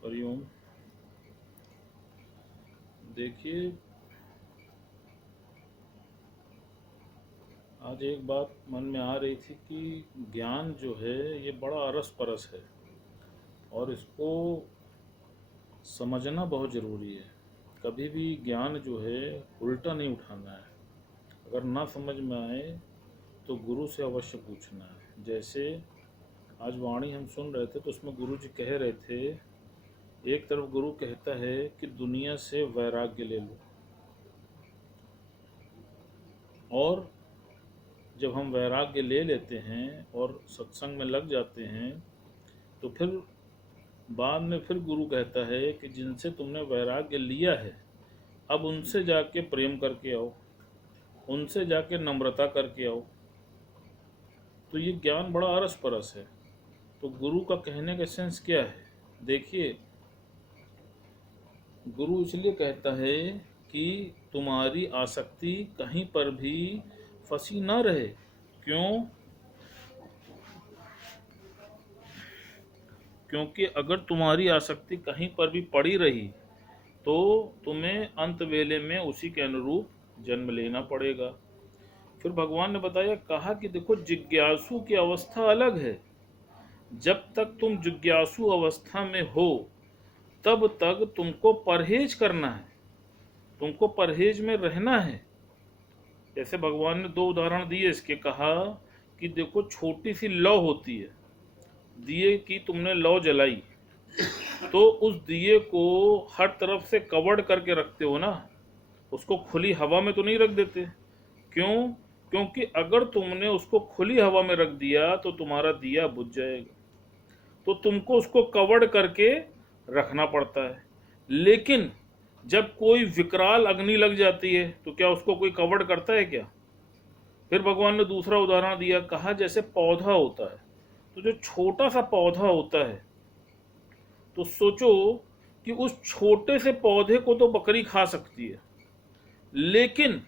हरिओम। देखिए, आज एक बात मन में आ रही थी कि ज्ञान जो है ये बड़ा अरस परस है और इसको समझना बहुत ज़रूरी है। कभी भी ज्ञान जो है उल्टा नहीं उठाना है। अगर ना समझ में आए तो गुरु से अवश्य पूछना है। जैसे आज वाणी हम सुन रहे थे तो उसमें गुरु जी कह रहे थे, एक तरफ गुरु कहता है कि दुनिया से वैराग्य ले लो, और जब हम वैराग्य ले लेते हैं और सत्संग में लग जाते हैं तो फिर बाद में फिर गुरु कहता है कि जिनसे तुमने वैराग्य लिया है अब उनसे जाके प्रेम करके आओ, उनसे जाके नम्रता करके आओ। तो ये ज्ञान बड़ा अरस परस है। तो गुरु का कहने का सेंस क्या है? देखिए, गुरु इसलिए कहता है कि तुम्हारी आसक्ति कहीं पर भी फंसी ना रहे। क्यों? क्योंकि अगर तुम्हारी आसक्ति कहीं पर भी पड़ी रही तो तुम्हें अंत वेले में उसी के अनुरूप जन्म लेना पड़ेगा। फिर भगवान ने बताया, कहा कि देखो, जिज्ञासु की अवस्था अलग है। जब तक तुम जिज्ञासु अवस्था में हो तब तक तुमको परहेज करना है, तुमको परहेज में रहना है। जैसे भगवान ने दो उदाहरण दिए इसके, कहा कि देखो, छोटी सी लौ होती है, दिए की तुमने लौ जलाई तो उस दिए को हर तरफ से कवर्ड करके रखते हो ना, उसको खुली हवा में तो नहीं रख देते। क्यों? क्योंकि अगर तुमने उसको खुली हवा में रख दिया तो तुम्हारा दिया बुझ जाएगा, तो तुमको उसको कवर्ड करके रखना पड़ता है। लेकिन जब कोई विकराल अग्नि लग जाती है तो क्या उसको कोई कवर्ड करता है क्या? फिर भगवान ने दूसरा उदाहरण दिया, कहा जैसे पौधा होता है, तो जो छोटा सा पौधा होता है, तो सोचो कि उस छोटे से पौधे को तो बकरी खा सकती है, लेकिन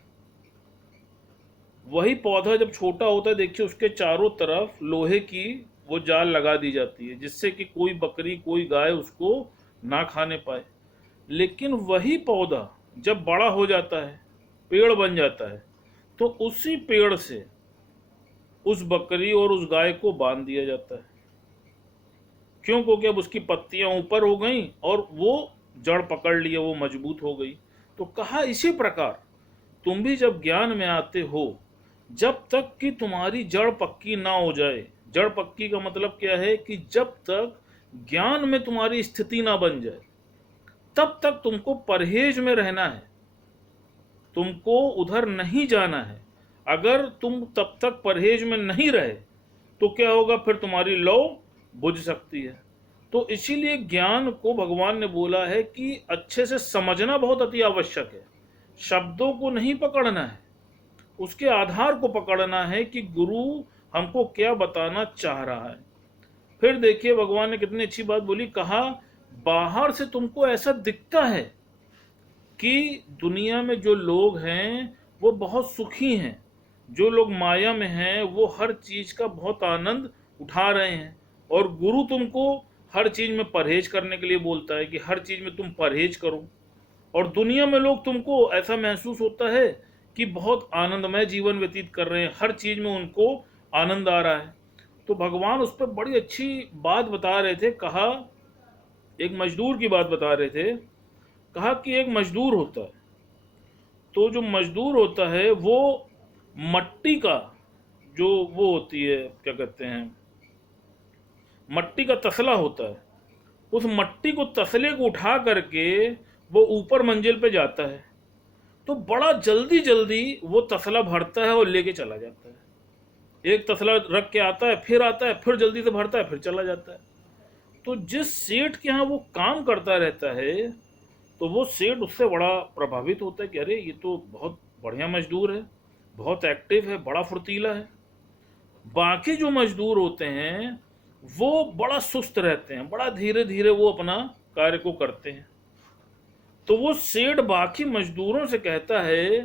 वही पौधा जब छोटा होता है, देखिए उसके चारों तरफ लोहे की वो जाल लगा दी जाती है जिससे कि कोई बकरी कोई गाय उसको ना खाने पाए। लेकिन वही पौधा जब बड़ा हो जाता है, पेड़ बन जाता है, तो उसी पेड़ से उस बकरी और उस गाय को बांध दिया जाता है। क्यों? क्योंकि अब उसकी पत्तियां ऊपर हो गई और वो जड़ पकड़ लिए, वो मजबूत हो गई। तो कहा इसी प्रकार तुम भी जब ज्ञान में आते हो, जब तक कि तुम्हारी जड़ पक्की ना हो जाए। जड़ पक्की का मतलब क्या है? कि जब तक ज्ञान में तुम्हारी स्थिति ना बन जाए तब तक तुमको परहेज में रहना है, तुमको उधर नहीं जाना है। अगर तुम तब तक परहेज में नहीं रहे तो क्या होगा? फिर तुम्हारी लौ बुझ सकती है। तो इसीलिए ज्ञान को भगवान ने बोला है कि अच्छे से समझना बहुत अति आवश्यक है। शब्दों को नहीं पकड़ना है, उसके आधार को पकड़ना है कि गुरु हमको क्या बताना चाह रहा है। फिर देखिए भगवान ने कितनी अच्छी बात बोली, कहा बाहर से तुमको ऐसा दिखता है कि दुनिया में जो लोग हैं वो बहुत सुखी हैं, जो लोग माया में हैं वो हर चीज का बहुत आनंद उठा रहे हैं, और गुरु तुमको हर चीज में परहेज करने के लिए बोलता है कि हर चीज में तुम परहेज करो। और दुनिया में लोग तुमको ऐसा महसूस होता है कि बहुत आनंदमय जीवन व्यतीत कर रहे हैं, हर चीज में उनको आनंद आ रहा है। तो भगवान उस पर बड़ी अच्छी बात बता रहे थे। कहा, एक मजदूर की बात बता रहे थे। कहा कि एक मजदूर होता है, तो जो मजदूर होता है वो मट्टी का जो वो होती है, क्या कहते हैं, मट्टी का तसला होता है, उस मट्टी को तसले को उठा करके वो ऊपर मंजिल पे जाता है, तो बड़ा जल्दी जल्दी वो तसला भरता है और लेके चला जाता है। एक तसला रख के आता है, फिर आता है, फिर जल्दी से भरता है, फिर चला जाता है। तो जिस सेठ के यहाँ वो काम करता रहता है तो वो सेठ उससे बड़ा प्रभावित होता है कि अरे ये तो बहुत बढ़िया मजदूर है, बहुत एक्टिव है, बड़ा फुर्तीला है। बाकी जो मजदूर होते हैं वो बड़ा सुस्त रहते हैं, बड़ा धीरे धीरे वो अपना कार्य को करते हैं। तो वो सेठ बाकी मजदूरों से कहता है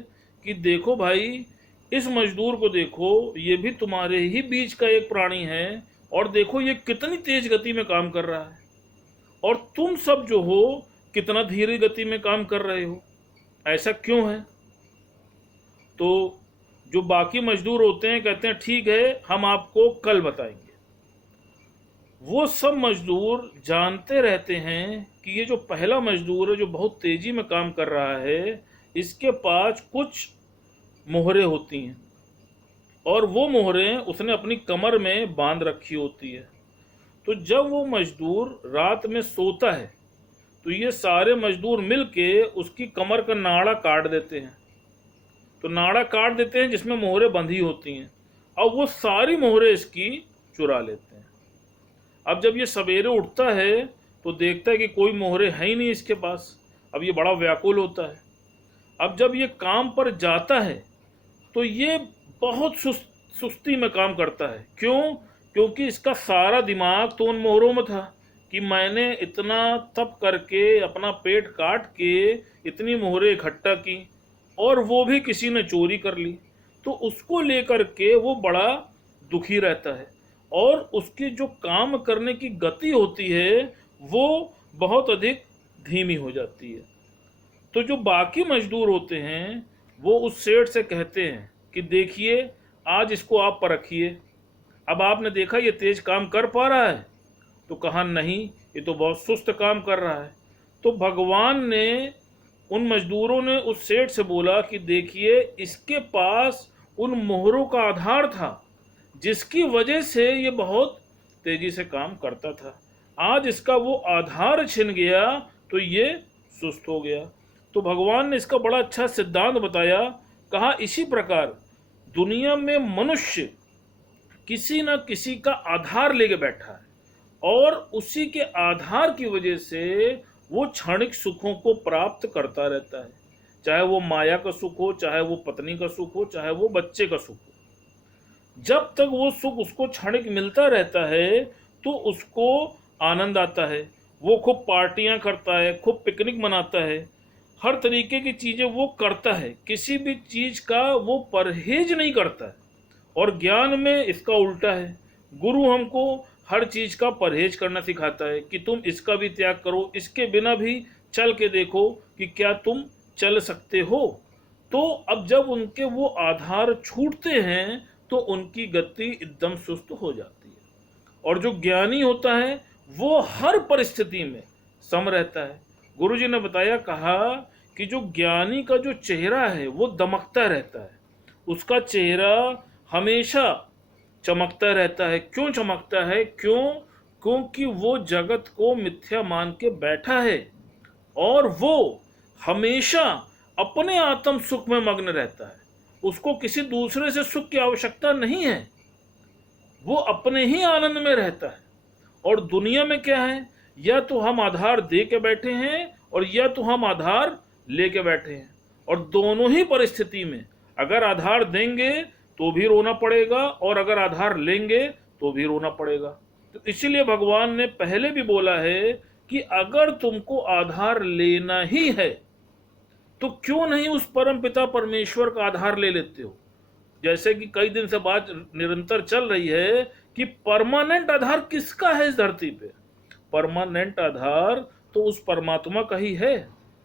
कि देखो भाई, इस मजदूर को देखो, ये भी तुम्हारे ही बीच का एक प्राणी है, और देखो ये कितनी तेज गति में काम कर रहा है। और तुम सब जो हो कितना धीरे गति में काम कर रहे हो, ऐसा क्यों है? तो जो बाकी मजदूर होते हैं कहते हैं ठीक है, हम आपको कल बताएंगे। वो सब मजदूर जानते रहते हैं कि ये जो पहला मजदूर है जो बहुत तेजी में काम कर रहा है, इसके पास कुछ मोहरें होती हैं और वो मोहरें उसने अपनी कमर में बांध रखी होती है। तो जब वो मजदूर रात में सोता है तो ये सारे मजदूर मिलके उसकी कमर का नाड़ा काट देते हैं। तो नाड़ा काट देते हैं जिसमें मोहरें बंधी होती हैं, और वो सारी मोहरें इसकी चुरा लेते हैं। अब जब ये सवेरे उठता है तो देखता है कि कोई मोहरें है ही नहीं इसके पास। अब ये बड़ा व्याकुल होता है। अब जब ये काम पर जाता है तो ये बहुत सुस्ती में काम करता है। क्यों? क्योंकि इसका सारा दिमाग तो उन मोहरों में था कि मैंने इतना तप करके अपना पेट काट के इतनी मोहरें इकट्ठा की और वो भी किसी ने चोरी कर ली। तो उसको लेकर के वो बड़ा दुखी रहता है और उसकी जो काम करने की गति होती है वो बहुत अधिक धीमी हो जाती है। तो जो बाकी मजदूर होते हैं वो उस सेठ से कहते हैं कि देखिए, आज इसको आप परखिए। अब आपने देखा ये तेज काम कर पा रहा है? तो कहा नहीं, ये तो बहुत सुस्त काम कर रहा है। तो भगवान ने, उन मजदूरों ने उस सेठ से बोला कि देखिए, इसके पास उन मोहरों का आधार था जिसकी वजह से ये बहुत तेजी से काम करता था। आज इसका वो आधार छिन गया तो ये सुस्त हो गया। तो भगवान ने इसका बड़ा अच्छा सिद्धांत बताया। कहा इसी प्रकार दुनिया में मनुष्य किसी न किसी का आधार लेके बैठा है और उसी के आधार की वजह से वो क्षणिक सुखों को प्राप्त करता रहता है। चाहे वो माया का सुख हो, चाहे वो पत्नी का सुख हो, चाहे वो बच्चे का सुख हो। जब तक वो सुख उसको क्षणिक मिलता रहता है तो उसको आनंद आता है। वो खूब पार्टियां करता है, खूब पिकनिक मनाता है, हर तरीके की चीजें वो करता है, किसी भी चीज का वो परहेज नहीं करता है। और ज्ञान में इसका उल्टा है। गुरु हमको हर चीज का परहेज करना सिखाता है कि तुम इसका भी त्याग करो, इसके बिना भी चल के देखो कि क्या तुम चल सकते हो। तो अब जब उनके वो आधार छूटते हैं तो उनकी गति एकदम सुस्त हो जाती है। और जो ज्ञानी होता है वो हर परिस्थिति में सम रहता है। गुरुजी ने बताया, कहा कि जो ज्ञानी का जो चेहरा है वो दमकता रहता है, उसका चेहरा हमेशा चमकता रहता है। क्यों चमकता है? क्योंकि वो जगत को मिथ्या मान के बैठा है और वो हमेशा अपने आत्म सुख में मग्न रहता है। उसको किसी दूसरे से सुख की आवश्यकता नहीं है, वो अपने ही आनंद में रहता है। और दुनिया में क्या है, या तो हम आधार दे के बैठे हैं और या तो हम आधार लेके बैठे हैं। और दोनों ही परिस्थिति में अगर आधार देंगे तो भी रोना पड़ेगा और अगर आधार लेंगे तो भी रोना पड़ेगा। तो इसीलिए भगवान ने पहले भी बोला है कि अगर तुमको आधार लेना ही है तो क्यों नहीं उस परम पिता परमेश्वर का आधार ले लेते हो। जैसे कि कई दिन से बात निरंतर चल रही है कि परमानेंट आधार किसका है इस धरती पे। परमानेंट आधार तो उस परमात्मा का ही है।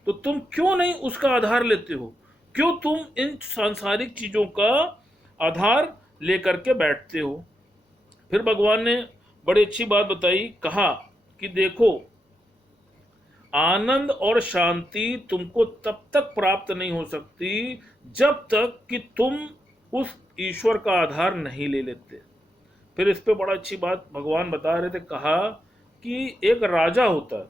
तो तुम क्यों नहीं उसका आधार लेते हो? क्यों तुम इन सांसारिक चीजों का आधार लेकर के बैठते हो? फिर भगवान ने बड़ी अच्छी बात बताई। कहा कि देखो, आनंद और शांति तुमको तब तक प्राप्त नहीं हो सकती जब तक कि तुम उस ईश्वर का आधार नहीं ले लेते। फिर इस पे बड़ा अच्छी बात भगवान बता रहे थे। कहा कि एक राजा होता है,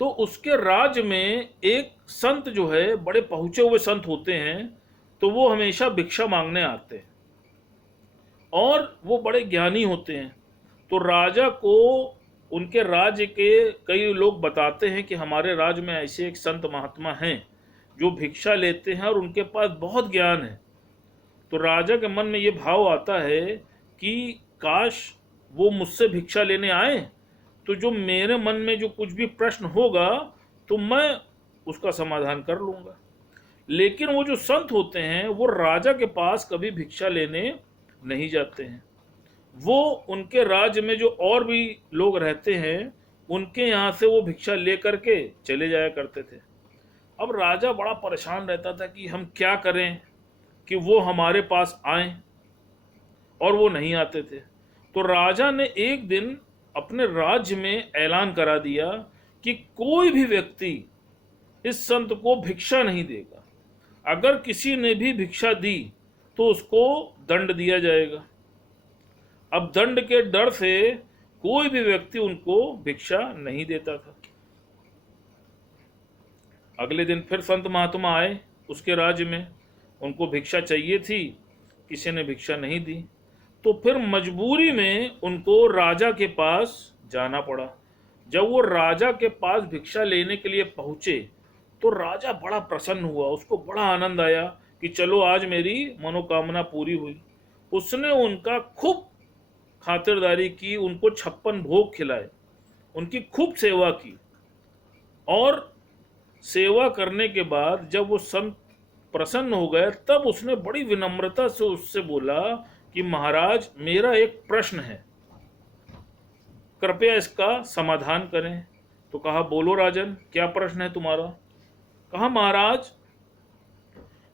तो उसके राज्य में एक संत जो है, बड़े पहुंचे हुए संत होते हैं, तो वो हमेशा भिक्षा मांगने आते हैं और वो बड़े ज्ञानी होते हैं। तो राजा को उनके राज्य के कई लोग बताते हैं कि हमारे राज्य में ऐसे एक संत महात्मा हैं जो भिक्षा लेते हैं और उनके पास बहुत ज्ञान है। तो राजा के मन में ये भाव आता है कि काश वो मुझसे भिक्षा लेने आए, तो जो मेरे मन में जो कुछ भी प्रश्न होगा तो मैं उसका समाधान कर लूँगा। लेकिन वो जो संत होते हैं वो राजा के पास कभी भिक्षा लेने नहीं जाते हैं। वो उनके राज्य में जो और भी लोग रहते हैं उनके यहाँ से वो भिक्षा ले करके चले जाया करते थे। अब राजा बड़ा परेशान रहता था कि हम क्या करें कि वो हमारे पास आए, और वो नहीं आते थे। तो राजा ने एक दिन अपने राज्य में ऐलान करा दिया कि कोई भी व्यक्ति इस संत को भिक्षा नहीं देगा। अगर किसी ने भी भिक्षा दी तो उसको दंड दिया जाएगा। अब दंड के डर से कोई भी व्यक्ति उनको भिक्षा नहीं देता था। अगले दिन फिर संत महात्मा आए उसके राज्य में, उनको भिक्षा चाहिए थी, किसी ने भिक्षा नहीं दी। तो फिर मजबूरी में उनको राजा के पास जाना पड़ा। जब वो राजा के पास भिक्षा लेने के लिए पहुंचे तो राजा बड़ा प्रसन्न हुआ, उसको बड़ा आनंद आया कि चलो आज मेरी मनोकामना पूरी हुई। उसने उनका खूब खातिरदारी की, उनको 56 भोग खिलाए, उनकी खूब सेवा की। और सेवा करने के बाद जब वो संत प्रसन्न हो गए तब उसने बड़ी विनम्रता से उससे बोला कि महाराज मेरा एक प्रश्न है, कृपया इसका समाधान करें। तो कहा बोलो राजन, क्या प्रश्न है तुम्हारा? कहा महाराज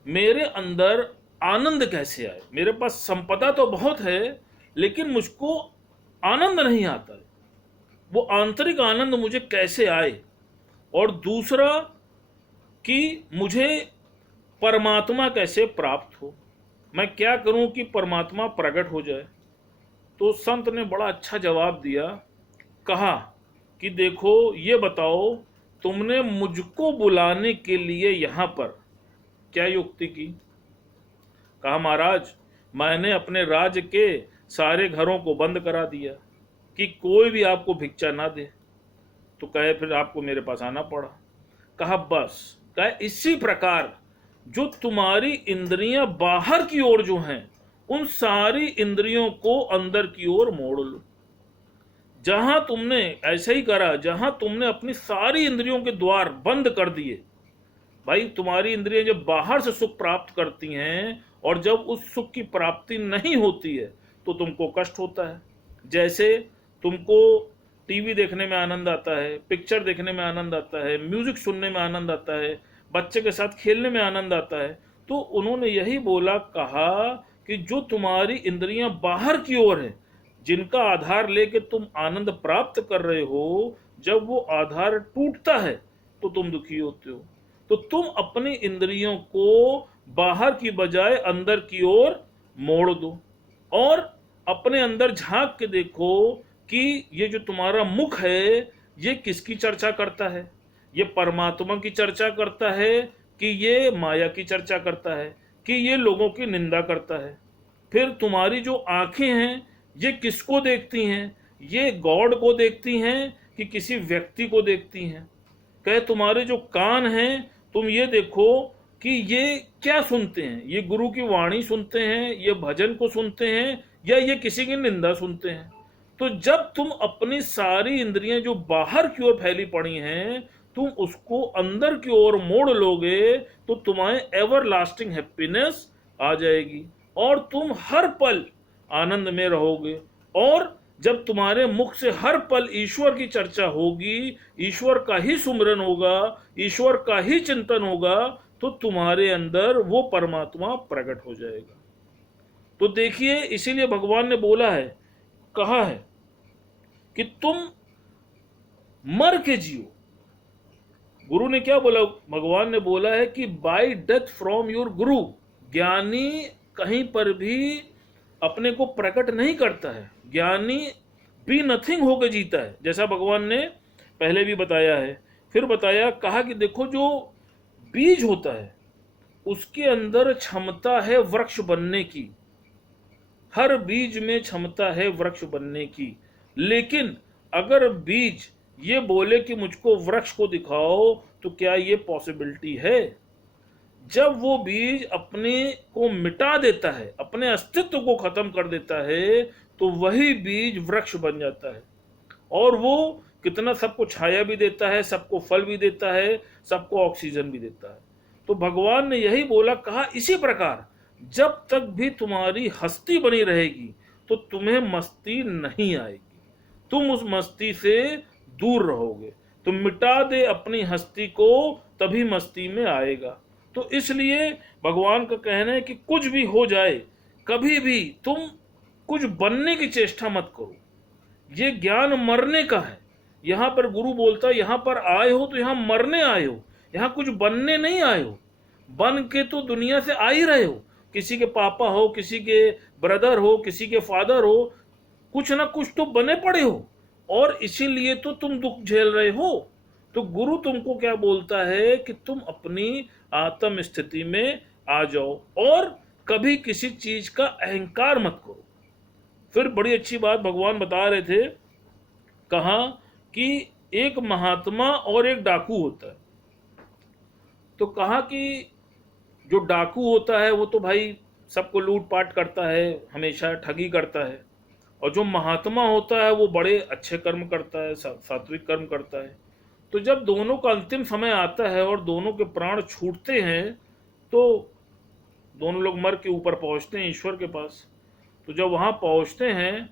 मेरे अंदर आनंद कैसे आए? मेरे पास संपदा तो बहुत है लेकिन मुझको आनंद नहीं आता है, वो आंतरिक आनंद मुझे कैसे आए? और दूसरा कि मुझे परमात्मा कैसे प्राप्त हो, मैं क्या करूं कि परमात्मा प्रकट हो जाए? तो संत ने बड़ा अच्छा जवाब दिया। कहा कि देखो ये बताओ तुमने मुझको बुलाने के लिए यहां पर क्या युक्ति की? कहा महाराज मैंने अपने राज्य के सारे घरों को बंद करा दिया कि कोई भी आपको भिक्षा ना दे। तो कहे फिर आपको मेरे पास आना पड़ा। कहा बस, कहे इसी प्रकार जो तुम्हारी इंद्रियां बाहर की ओर जो हैं उन सारी इंद्रियों को अंदर की ओर मोड़ लो। जहां तुमने ऐसा ही करा, जहां तुमने अपनी सारी इंद्रियों के द्वार बंद कर दिए, भाई तुम्हारी इंद्रियां जब बाहर से सुख प्राप्त करती हैं और जब उस सुख की प्राप्ति नहीं होती है तो तुमको कष्ट होता है। जैसे तुमको टीवी देखने में आनंद आता है, पिक्चर देखने में आनंद आता है, म्यूजिक सुनने में आनंद आता है, बच्चे के साथ खेलने में आनंद आता है। तो उन्होंने यही बोला, कहा कि जो तुम्हारी इंद्रियां बाहर की ओर है, जिनका आधार लेके तुम आनंद प्राप्त कर रहे हो, जब वो आधार टूटता है तो तुम दुखी होते हो। तो तुम अपनी इंद्रियों को बाहर की बजाय अंदर की ओर मोड़ दो और अपने अंदर झांक के देखो कि ये जो तुम्हारा मुख है ये किसकी चर्चा करता है? ये परमात्मा की चर्चा करता है कि ये माया की चर्चा करता है कि ये लोगों की निंदा करता है? फिर तुम्हारी जो आंखें हैं ये किसको देखती हैं? ये गॉड को देखती हैं कि किसी व्यक्ति को देखती हैं? कहे तुम्हारे जो कान हैं तुम ये देखो कि ये क्या सुनते हैं? ये गुरु की वाणी सुनते हैं, ये भजन को सुनते हैं, या ये किसी की निंदा सुनते हैं? तो जब तुम अपनी सारी इंद्रियां जो बाहर की ओर फैली पड़ी हैं तुम उसको अंदर की ओर मोड़ लोगे तो तुम्हें एवर लास्टिंग हैप्पीनेस आ जाएगी और तुम हर पल आनंद में रहोगे। और जब तुम्हारे मुख से हर पल ईश्वर की चर्चा होगी, ईश्वर का ही सुमिरन होगा, ईश्वर का ही चिंतन होगा, तो तुम्हारे अंदर वो परमात्मा प्रकट हो जाएगा। तो देखिए इसीलिए भगवान ने बोला है, कहा है कि तुम मर के जियो। गुरु ने क्या बोला? भगवान ने बोला है कि बाय डेथ फ्रॉम योर गुरु। ज्ञानी कहीं पर भी अपने को प्रकट नहीं करता है, ज्ञानी बी नथिंग होकर जीता है, जैसा भगवान ने पहले भी बताया है। फिर बताया, कहा कि देखो जो बीज होता है उसके अंदर क्षमता है वृक्ष बनने की, हर बीज में क्षमता है वृक्ष बनने की। लेकिन अगर बीज ये बोले कि मुझको वृक्ष को दिखाओ तो क्या ये पॉसिबिलिटी है? जब वो बीज अपने को मिटा देता है, अपने अस्तित्व को खत्म कर देता है, तो वही बीज वृक्ष बन जाता है और वो कितना सबको छाया भी देता है, सबको फल भी देता है, सबको ऑक्सीजन भी देता है। तो भगवान ने यही बोला, कहा इसी प्रकार जब तक भी तुम्हारी हस्ती बनी रहेगी तो तुम्हें मस्ती नहीं आएगी, तुम उस मस्ती से दूर रहोगे। तो मिटा दे अपनी हस्ती को, तभी मस्ती में आएगा। तो इसलिए भगवान का कहना है कि कुछ भी हो जाए, कभी भी तुम कुछ बनने की चेष्टा मत करो। ये ज्ञान मरने का है। यहां पर गुरु बोलता है, यहां पर आए हो तो यहां मरने आए हो, यहां कुछ बनने नहीं आए हो। बन के तो दुनिया से आ ही रहे हो। किसी के पापा हो, किसी के ब्रदर हो, किसी के फादर हो, कुछ ना कुछ तो बने पड़े हो, और इसीलिए तो तुम दुख झेल रहे हो। तो गुरु तुमको क्या बोलता है कि तुम अपनी आत्म स्थिति में आ जाओ और कभी किसी चीज का अहंकार मत करो। फिर बड़ी अच्छी बात भगवान बता रहे थे, कहा कि एक महात्मा और एक डाकू होता है। तो कहा कि जो डाकू होता है वो तो भाई सबको लूट पाट करता है, हमेशा ठगी करता है। और जो महात्मा होता है वो बड़े अच्छे कर्म करता है, सात्विक कर्म करता है। तो जब दोनों का अंतिम समय आता है और दोनों के प्राण छूटते हैं, तो दोनों लोग मर के ऊपर पहुंचते हैं ईश्वर के पास। तो जब वहां पहुंचते हैं,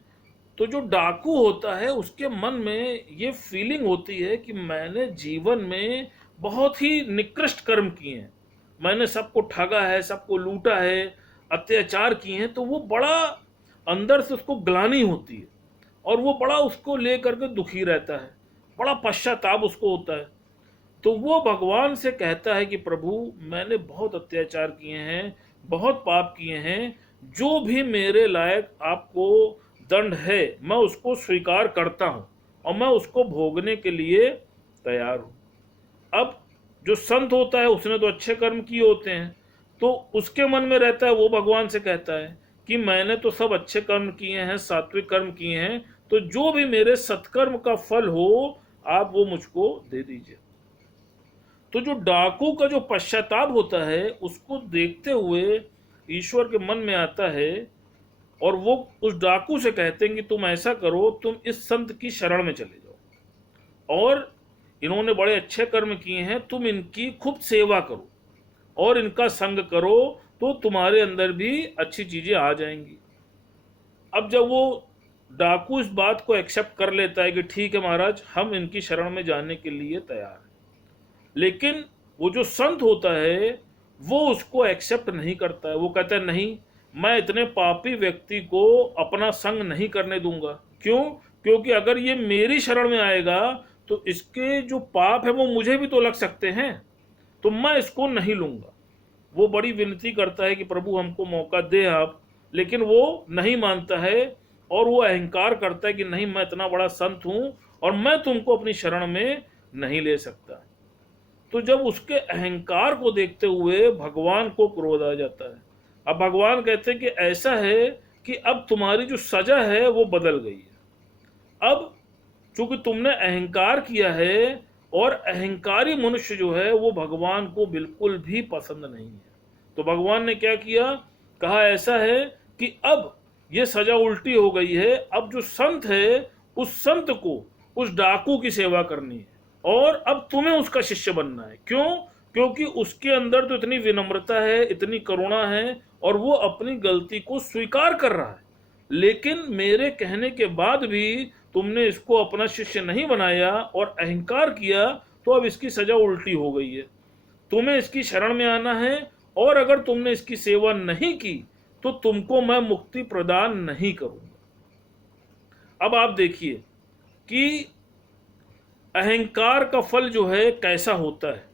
तो जो डाकू होता है उसके मन में ये फीलिंग होती है कि मैंने जीवन में बहुत ही निकृष्ट कर्म किए हैं, मैंने सबको ठगा है, सबको लूटा है, अत्याचार किए हैं। तो वो बड़ा अंदर से उसको ग्लानि होती है और वो बड़ा उसको लेकर के दुखी रहता है, बड़ा पश्चाताप उसको होता है। तो वो भगवान से कहता है कि प्रभु, मैंने बहुत अत्याचार किए हैं, बहुत पाप किए हैं, जो भी मेरे लायक आपको दंड है मैं उसको स्वीकार करता हूं और मैं उसको भोगने के लिए तैयार हूं। अब जो संत होता है उसने तो अच्छे कर्म किए होते हैं, तो उसके मन में रहता है, वो भगवान से कहता है कि मैंने तो सब अच्छे कर्म किए हैं, सात्विक कर्म किए हैं, तो जो भी मेरे सत्कर्म का फल हो आप वो मुझको दे दीजिए। तो जो डाकू का जो पश्चाताप होता है उसको देखते हुए ईश्वर के मन में आता है और वो उस डाकू से कहते हैं कि तुम ऐसा करो, तुम इस संत की शरण में चले जाओ और इन्होंने बड़े अच्छे कर्म किए हैं, तुम इनकी खूब सेवा करो और इनका संग करो, तो तुम्हारे अंदर भी अच्छी चीजें आ जाएंगी। अब जब वो डाकू इस बात को एक्सेप्ट कर लेता है कि ठीक है महाराज, हम इनकी शरण में जाने के लिए तैयार हैं, लेकिन वो जो संत होता है वो उसको एक्सेप्ट नहीं करता है। वो कहता है नहीं, मैं इतने पापी व्यक्ति को अपना संग नहीं करने दूंगा। क्यों? क्योंकि अगर ये मेरी शरण में आएगा तो इसके जो पाप है वो मुझे भी तो लग सकते हैं, तो मैं इसको नहीं लूंगा। वो बड़ी विनती करता है कि प्रभु हमको मौका दे आप, लेकिन वो नहीं मानता है और वो अहंकार करता है कि नहीं, मैं इतना बड़ा संत हूं और मैं तुमको अपनी शरण में नहीं ले सकता। तो जब उसके अहंकार को देखते हुए भगवान को क्रोध आ जाता है। अब भगवान कहते हैं कि ऐसा है कि अब तुम्हारी जो सजा है वो बदल गई है। अब चूंकि तुमने अहंकार किया है, और अहंकारी मनुष्य जो है वो भगवान को बिल्कुल भी पसंद नहीं है। तो भगवान ने क्या किया, कहा ऐसा है कि अब ये सजा उल्टी हो गई है। अब जो संत है उस संत को उस डाकू की सेवा करनी है और अब तुम्हें उसका शिष्य बनना है। क्यों? क्योंकि उसके अंदर तो इतनी विनम्रता है, इतनी करुणा है और वो अपनी गलती को स्वीकार कर रहा है। लेकिन मेरे कहने के बाद भी तुमने इसको अपना शिष्य नहीं बनाया और अहंकार किया, तो अब इसकी सजा उल्टी हो गई है। तुम्हें इसकी शरण में आना है और अगर तुमने इसकी सेवा नहीं की तो तुमको मैं मुक्ति प्रदान नहीं करूंगा। अब आप देखिए कि अहंकार का फल जो है कैसा होता है।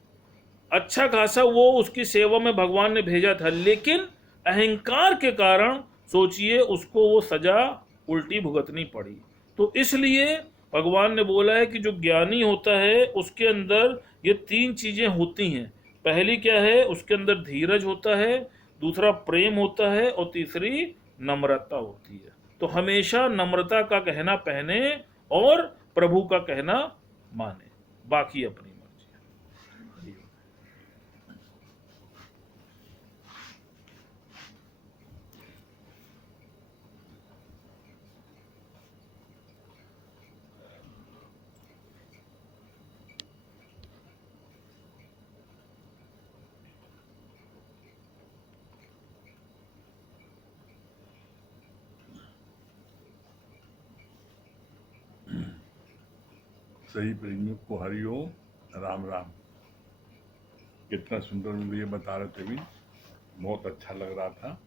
अच्छा खासा वो उसकी सेवा में भगवान ने भेजा था, लेकिन अहंकार के कारण सोचिए उसको वो सजा उल्टी भुगतनी पड़ी। तो इसलिए भगवान ने बोला है कि जो ज्ञानी होता है उसके अंदर ये तीन चीजें होती हैं। पहली क्या है, उसके अंदर धीरज होता है, दूसरा प्रेम होता है और तीसरी नम्रता होती है। तो हमेशा नम्रता का कहना पहने और प्रभु का कहना माने, बाकी अपनी मर्जी। सही प्रेमियों को हरिओम, राम राम। कितना सुंदर मुझे ये बता रहे थे भी, बहुत अच्छा लग रहा था।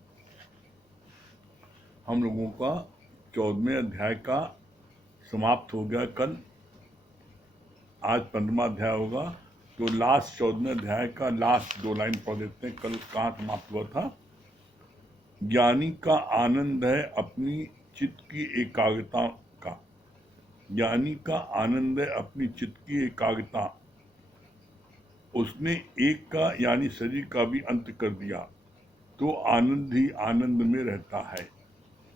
हम लोगों का 14वें अध्याय का समाप्त हो गया कल, आज 15वां अध्याय होगा। तो लास्ट 14वें अध्याय का लास्ट 2 लाइन पढ़ देते हैं। कल कहाँ समाप्त हुआ था? ज्ञानी का आनंद है अपनी चित्त की एकाग्रता का। ज्ञानी का आनंद है अपनी चित्त की एकाग्रता। उसने एक का यानी शरीर का भी अंत कर दिया, तो आनंद ही आनंद में रहता है।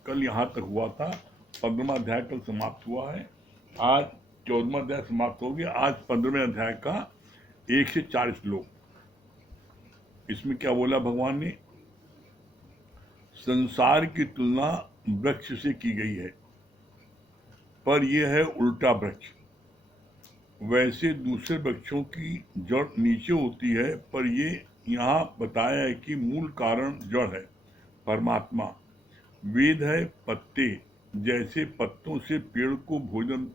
कल यहाँ तक हुआ था। 15वां अध्याय कल समाप्त हुआ है। आज 14वां अध्याय समाप्त हो गया। आज 15वें अध्याय का 1 से 4 श्लोक। इसमें क्या बोला भगवान ने? संसार की तुलना वृक्ष से की गई है, पर यह है उल्टा वृक्ष। वैसे दूसरे वृक्षों की जड़ नीचे होती है, पर ये यहाँ बताया है कि मूल कारण जड़ है, परमात्मा। वेद है पत्ते, जैसे पत्तों से पेड़ को भोजन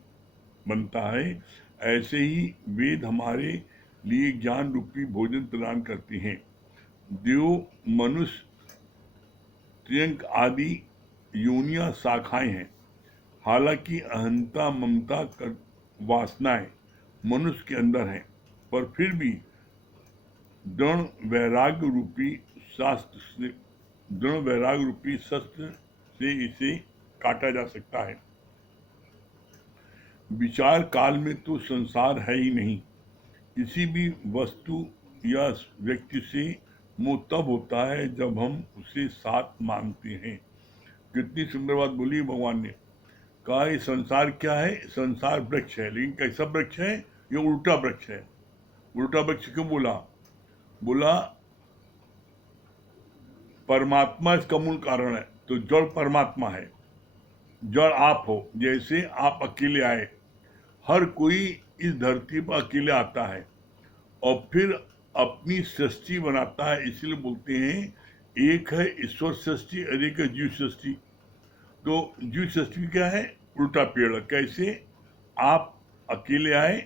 बनता है, ऐसे ही वेद हमारे लिए ज्ञान रूपी भोजन प्रदान करते हैं। देव, मनुष्य, त्र्यंक आदि योनियां शाखाएं हैं। हालांकि अहंता, ममता, वासनाएं मनुष्य के अंदर हैं, पर फिर भी दृढ़ वैराग्य रूपी शस्त्र से इसे काटा जा सकता है। विचार काल में तो संसार है ही नहीं। किसी भी वस्तु या व्यक्ति से मोह तब होता है जब हम उसे साथ मानते हैं। कितनी सुंदर बात बोली भगवान ने। कहा ये संसार क्या है? संसार वृक्ष है, लेकिन कैसा वृक्ष है? ये उल्टा वृक्ष है। उल्टा वृक्ष क्यों बोला? बोला परमात्मा इसका मूल कारण है, तो जड़ परमात्मा है। जड़ आप हो। जैसे आप अकेले आए, हर कोई इस धरती पर अकेले आता है और फिर अपनी सृष्टि बनाता है। इसलिए बोलते हैं एक है ईश्वर सृष्टि और एक है जीव सृष्टि। तो जीव सृष्टि क्या है? उल्टा पेड़। कैसे? आप अकेले आए,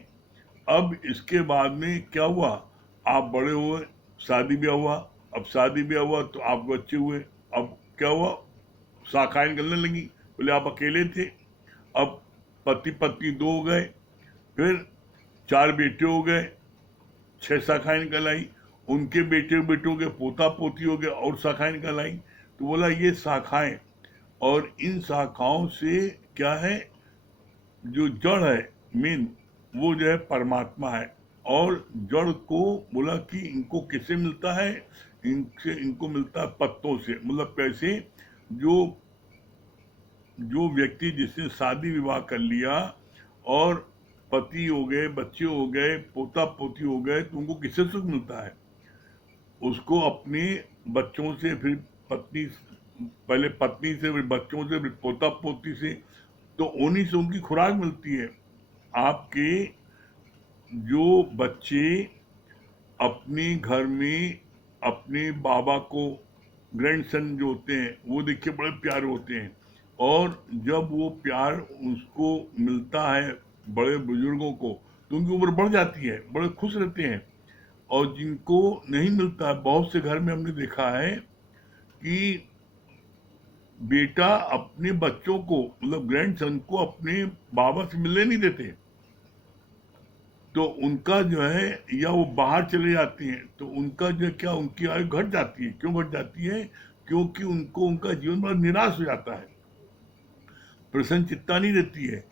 अब इसके बाद में क्या हुआ? आप बड़े हुए, शादी ब्याह हुआ। अब शादी ब्याह हुआ तो आप बच्चे हुए। अब क्या हुआ? शाखाएं निकलने लगी। बोले आप अकेले थे, अब पति पत्नी 2 हो गए, फिर 4 बेटे हो गए, 6 शाखाएं निकल आई। उनके बेटे बेटों के पोता पोती हो गए और शाखाएं निकल आई। तो बोला ये शाखाएं, और इन शाखाओं से क्या है? जो जड़ है मेन, वो जो है परमात्मा है। और जड़ को बोला कि इनको किससे मिलता है? इनको मिलता है पत्तों से। मतलब कैसे? जो व्यक्ति जिसने शादी विवाह कर लिया और पति हो गए, बच्चे हो गए, पोता पोती हो गए, तो उनको किससे सुख मिलता है? उसको अपने बच्चों से, फिर पत्नी, पहले पत्नी से, फिर बच्चों से, फिर पोता पोती से। तो उन्हीं से उनकी खुराक मिलती है। आपके जो बच्चे अपने घर में अपने बाबा को, ग्रैंडसन जो होते हैं, वो देखिए बड़े प्यारे होते हैं, और जब वो प्यार उसको मिलता है बड़े बुजुर्गों को, तो उनकी उम्र बढ़ जाती है, बड़े खुश रहते हैं। और जिनको नहीं मिलता, बहुत से घर में हमने देखा है कि बेटा अपने बच्चों को, मतलब ग्रैंडसन को, अपने बाबा से मिलने नहीं देते। तो उनका जो है, या वो बाहर चले जाते हैं, तो उनका जो क्या, उनकी आयु घट जाती है। क्यों घट जाती है? क्योंकि उनको उनका जीवन बड़ा निराश हो जाता है, प्रसन्न चित्ता नहीं रहती है,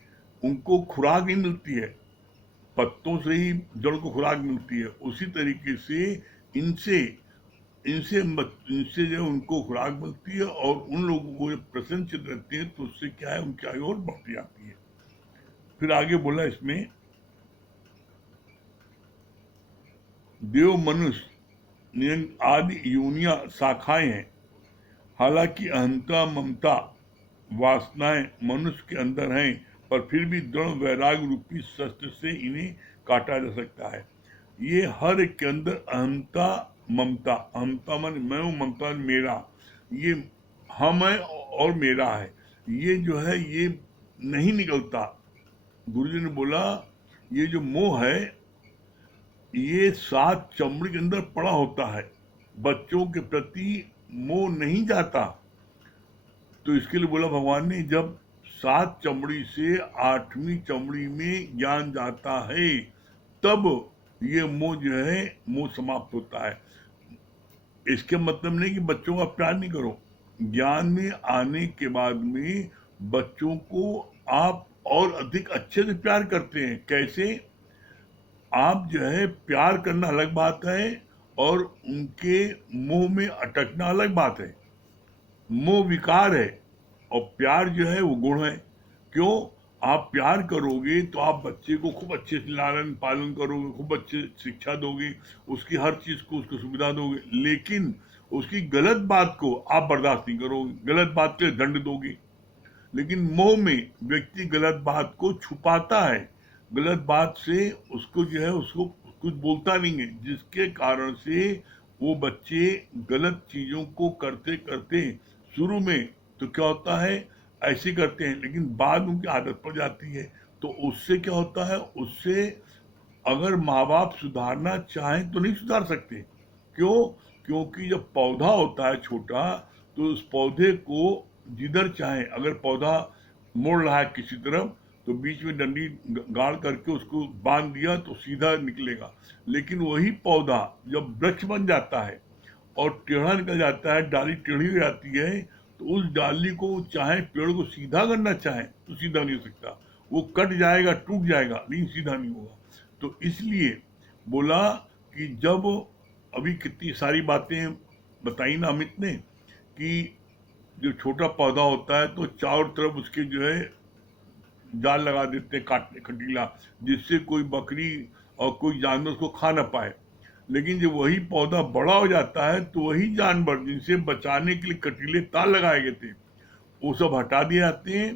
उनको खुराक नहीं मिलती है। पत्तों से ही जड़ को खुराक मिलती है। उसी तरीके से इनसे इनसे इनसे जो उनको खुराक मिलती है, और उन लोगों को जब प्रसन्न चित्त रहते हैं, तो उससे क्या है, उनकी आयु और बढ़ती जाती है। फिर आगे बोला इसमें, देव, मनुष्य आदि योनियां शाखाएं हैं। हालांकि अहंता, ममता, वासनाएं मनुष्य के अंदर हैं, पर फिर भी दृढ़ वैराग्य रूपी शस्त्र से इन्हें काटा जा सकता है। ये हर एक के अंदर अहंता, ममता, अहंता मन मैं हूँ, ममता मन मेरा, ये हम है और मेरा है, ये जो है ये नहीं निकलता। गुरुजी ने बोला ये जो मोह है ये सात चमड़ी के अंदर पड़ा होता है, बच्चों के प्रति मोह नहीं जाता। तो इसके लिए बोला भगवान ने, जब सात चमड़ी से आठवीं चमड़ी में ज्ञान जाता है तब ये मोह जो है मोह समाप्त होता है। इसके मतलब नहीं कि बच्चों का प्यार नहीं करो, ज्ञान में आने के बाद में बच्चों को आप और अधिक अच्छे से प्यार करते हैं। कैसे? आप जो है प्यार करना अलग बात है और उनके मोह में अटकना अलग बात है। मोह विकार है और प्यार जो है वो गुण है। क्यों? आप प्यार करोगे तो आप बच्चे को खूब अच्छे से लालन पालन करोगे, खूब अच्छे शिक्षा दोगे, उसकी हर चीज को उसको सुविधा दोगे, लेकिन उसकी गलत बात को आप बर्दाश्त नहीं करोगे, गलत बात के लिए दंड दोगे। लेकिन मोह में व्यक्ति गलत बात को छुपाता है, गलत बात से उसको जो है उसको कुछ बोलता नहीं है, जिसके कारण से वो बच्चे गलत चीजों को करते करते शुरू में तो क्या होता है ऐसे करते हैं, लेकिन बाद उनकी आदत पड़ जाती है। तो उससे क्या होता है, उससे अगर माँ बाप सुधारना चाहें तो नहीं सुधार सकते। क्यों? क्योंकि जब पौधा होता है छोटा तो उस पौधे को जिधर चाहे, अगर पौधा मोड़ रहा है किसी तरफ तो बीच में डंडी गाड़ करके उसको बांध दिया तो सीधा निकलेगा। लेकिन वही पौधा जब वृक्ष बन जाता है और टेढ़ा निकल जाता है, डाली टेढ़ी हो जाती है, तो उस डाली को चाहे पेड़ को सीधा करना चाहे तो सीधा नहीं हो सकता, वो कट जाएगा, टूट जाएगा, लेकिन सीधा नहीं होगा। तो इसलिए बोला कि जब अभी कितनी सारी बातें बताई ना अमित ने कि जो छोटा पौधा होता है तो चारों तरफ उसके जो है जाल लगा देते हैं काटने खटीला, जिससे कोई बकरी और कोई जानवर उसको खा ना पाए। लेकिन जब वही पौधा बड़ा हो जाता है तो वही जानवर जिनसे बचाने के लिए कटीले तार लगाए गए थे वो सब हटा दिए जाते हैं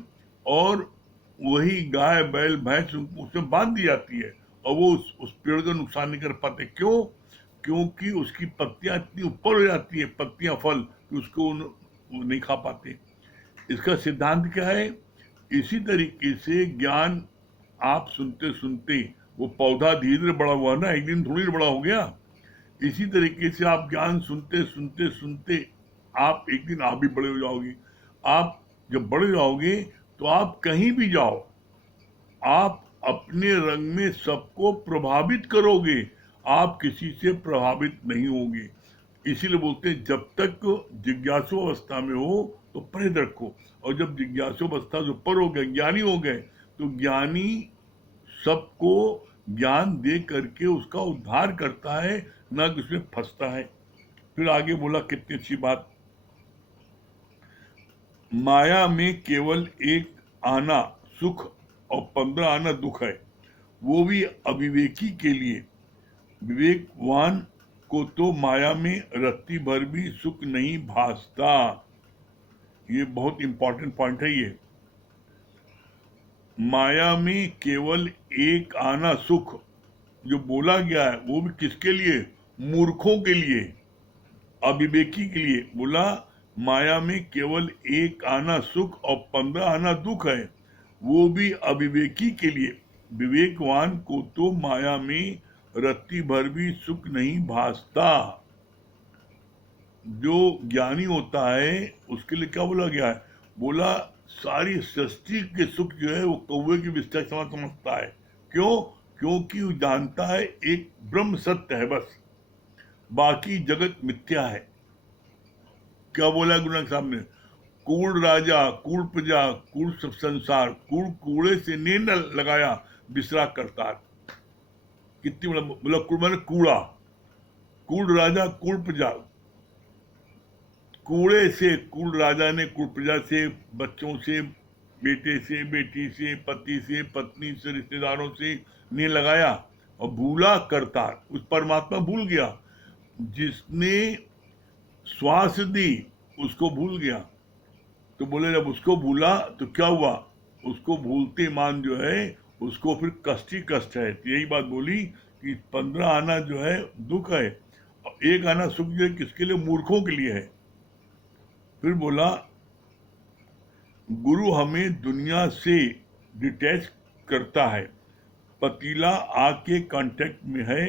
और वही गाय बैल भैंस उसमें बांध दी जाती है और वो उस पेड़ का नुकसान नहीं कर पाते। क्यों? क्योंकि उसकी पत्तियां इतनी ऊपर हो जाती है, पत्तियां फल, कि उसको वो नहीं खा पाते। इसका सिद्धांत क्या है? इसी तरीके से ज्ञान आप सुनते सुनते वो पौधा धीरे धीरे बड़ा हुआ ना, एक दिन थोड़ी बड़ा हो गया। इसी तरीके से आप ज्ञान सुनते सुनते सुनते आप एक दिन आप भी बड़े हो जाओगे। आप जब बड़े हो जाओगे तो आप कहीं भी जाओ, आप अपने रंग में सबको प्रभावित करोगे, आप किसी से प्रभावित नहीं होगे। इसीलिए बोलते हैं जब तक जिज्ञासु अवस्था में हो तो परहेज रखो, और जब जिज्ञासु अवस्था से ऊपर हो गए, ज्ञानी हो गए, तो ज्ञानी सबको ज्ञान दे करके उसका उद्धार करता है, ना कि उसमें फंसता है। फिर आगे बोला कितनी अच्छी बात, माया में केवल एक आना सुख और 15 आना दुख है, वो भी अविवेकी के लिए। विवेकवान को तो माया में रत्ती भर भी सुख नहीं भासता। ये बहुत इंपॉर्टेंट पॉइंट है ये। माया में केवल एक आना सुख जो बोला गया है वो भी किसके लिए? मूर्खों के लिए, अविवेकी के लिए। बोला माया में केवल एक आना सुख और 15 आना दुख है, वो भी अविवेकी के लिए। विवेकवान को तो माया में रत्ती भर भी सुख नहीं भासता। जो ज्ञानी होता है उसके लिए क्या बोला गया है? बोला सारी सृष्टि के सुख जो है वो कौवे की विस्तार समझता है। क्यों? क्योंकि वो जानता है एक ब्रह्म सत्य है, बस बाकी जगत मिथ्या है। क्या बोला गुरु नानक साहब ने? कूड़ राजा कूड़ प्रजा कूड़ सब संसार, कूड़ कूड़े से ने न लगाया बिसरा करतार। कितनी बोला कूड़ माने कूड़ा, कूड़ राजा कूड़ प्रजा, कूड़े से, कूड़ राजा ने कूड़ प्रजा से, बच्चों से, बेटे से, बेटी से, पति से, पत्नी से, रिश्तेदारों से ने लगाया और भूला करतार। उस परमात्मा भूल गया, जिसने श्वास दी उसको भूल गया। तो बोले जब उसको भूला तो क्या हुआ? उसको भूलते मान जो है उसको फिर कष्ट ही कष्ट है। तो यही बात बोली कि 15 आना जो है दुख है और एक आना सुख जो है किसके लिए? मूर्खों के लिए है। फिर बोला गुरु हमें दुनिया से डिटैच करता है पतीला आग के कांटेक्ट में है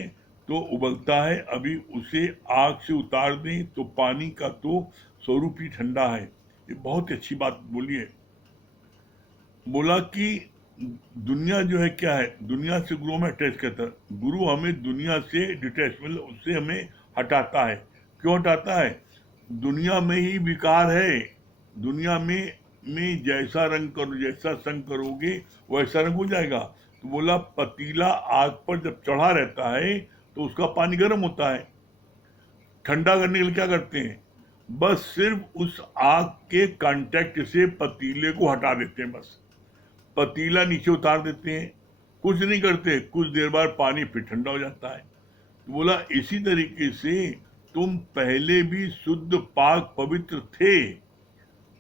तो उबलता है, अभी उसे आग से उतार दें तो पानी का तो स्वरूप ही ठंडा है। ये बहुत ही अच्छी बात बोली है। बोला कि दुनिया जो है क्या है, दुनिया से गुरु में अटैच करता है। गुरु हमें दुनिया से डिटैच मतलब उससे हमें हटाता है। क्यों हटाता है? दुनिया में ही विकार है। दुनिया में जैसा रंग करो, जैसा संग करोगे वैसा रंग हो जाएगा। तो बोला पतीला आग पर जब चढ़ा रहता है तो उसका पानी गर्म होता है। ठंडा करने के लिए क्या करते हैं? बस सिर्फ उस आग के कांटेक्ट से पतीले को हटा देते हैं। बस पतीला नीचे उतार देते हैं, कुछ नहीं करते, कुछ देर बाद पानी फिर ठंडा हो जाता है। तो बोला इसी तरीके से तुम पहले भी शुद्ध पाक पवित्र थे।